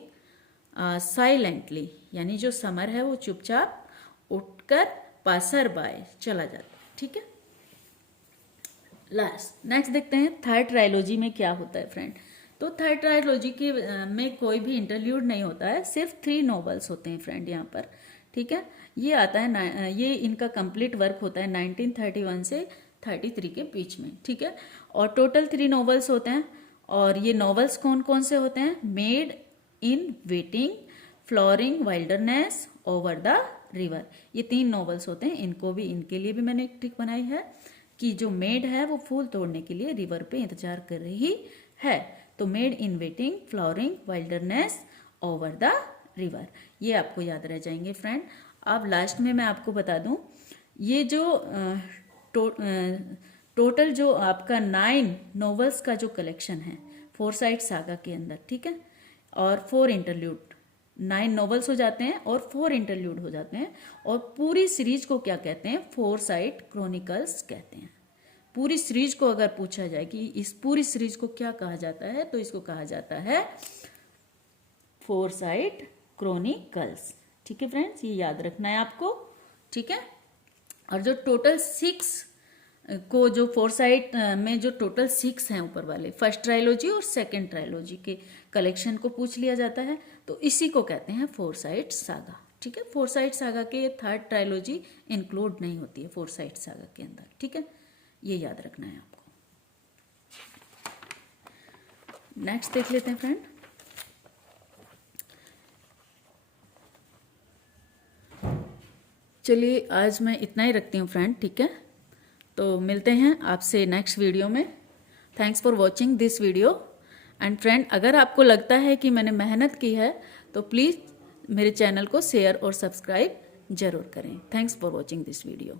साइलेंटली, यानी जो समर है वो चुपचाप उठकर पासर बाय चला जाता है, ठीक है। लास्ट नेक्स्ट देखते हैं थर्ड ट्रायलॉजी में क्या होता है फ्रेंड। तो थर्ड ट्रायलॉजी के में कोई भी इंटरल्यूड नहीं होता है, सिर्फ 3 नॉवेल्स होते हैं फ्रेंड यहाँ पर, ठीक है। ये आता है ये इनका कंप्लीट वर्क होता है 1931 से 33 के बीच में, ठीक है। और टोटल 3 नॉवेल्स होते हैं। और ये नॉवेल्स कौन कौन से होते हैं, made in waiting, flooring wilderness, over the river, ये 3 नॉवेल्स होते हैं। इनको भी, इनके लिए भी मैंने एक ट्रिक बनाई है कि जो मेड है वो फूल तोड़ने के लिए रिवर पे इंतजार कर रही है। तो made in waiting, flooring wilderness, over the river, ये आपको याद रह जाएंगे फ्रेंड। अब लास्ट में मैं आपको बता दूं, ये जो टोटल जो आपका 9 नॉवेल्स का जो कलेक्शन है 4 साइड सागा के अंदर, ठीक है, और 4 इंटरल्यूड, 9 नॉवेल्स हो जाते हैं और 4 इंटरल्यूड हो जाते हैं। और पूरी सीरीज को क्या कहते हैं, 4 साइड क्रॉनिकल्स कहते हैं। पूरी सीरीज को अगर पूछा जाए कि इस पूरी सीरीज को क्या कहा जाता है, तो इसको कहा जाता है 4 साइड क्रॉनिकल्स, ठीक है फ्रेंड्स, ये याद रखना है आपको, ठीक है। और जो टोटल 6 को, जो 4 साइड में जो टोटल 6 हैं ऊपर वाले, फर्स्ट ट्रायलॉजी और सेकंड ट्रायलॉजी के कलेक्शन को पूछ लिया जाता है, तो इसी को कहते हैं 4 साइड सागा, ठीक है। 4 साइड सागा के थर्ड ट्रायलॉजी इंक्लूड नहीं होती है 4 साइड सागा के अंदर, ठीक है, ये याद रखना है आपको। नेक्स्ट देख लेते हैं फ्रेंड। चलिए आज मैं इतना ही रखती हूँ फ्रेंड, ठीक है। तो मिलते हैं आपसे नेक्स्ट वीडियो में। Thanks for watching this video. And friend, अगर आपको लगता है कि मैंने मेहनत की है तो प्लीज़ मेरे चैनल को शेयर और सब्सक्राइब जरूर करें। Thanks for watching this video.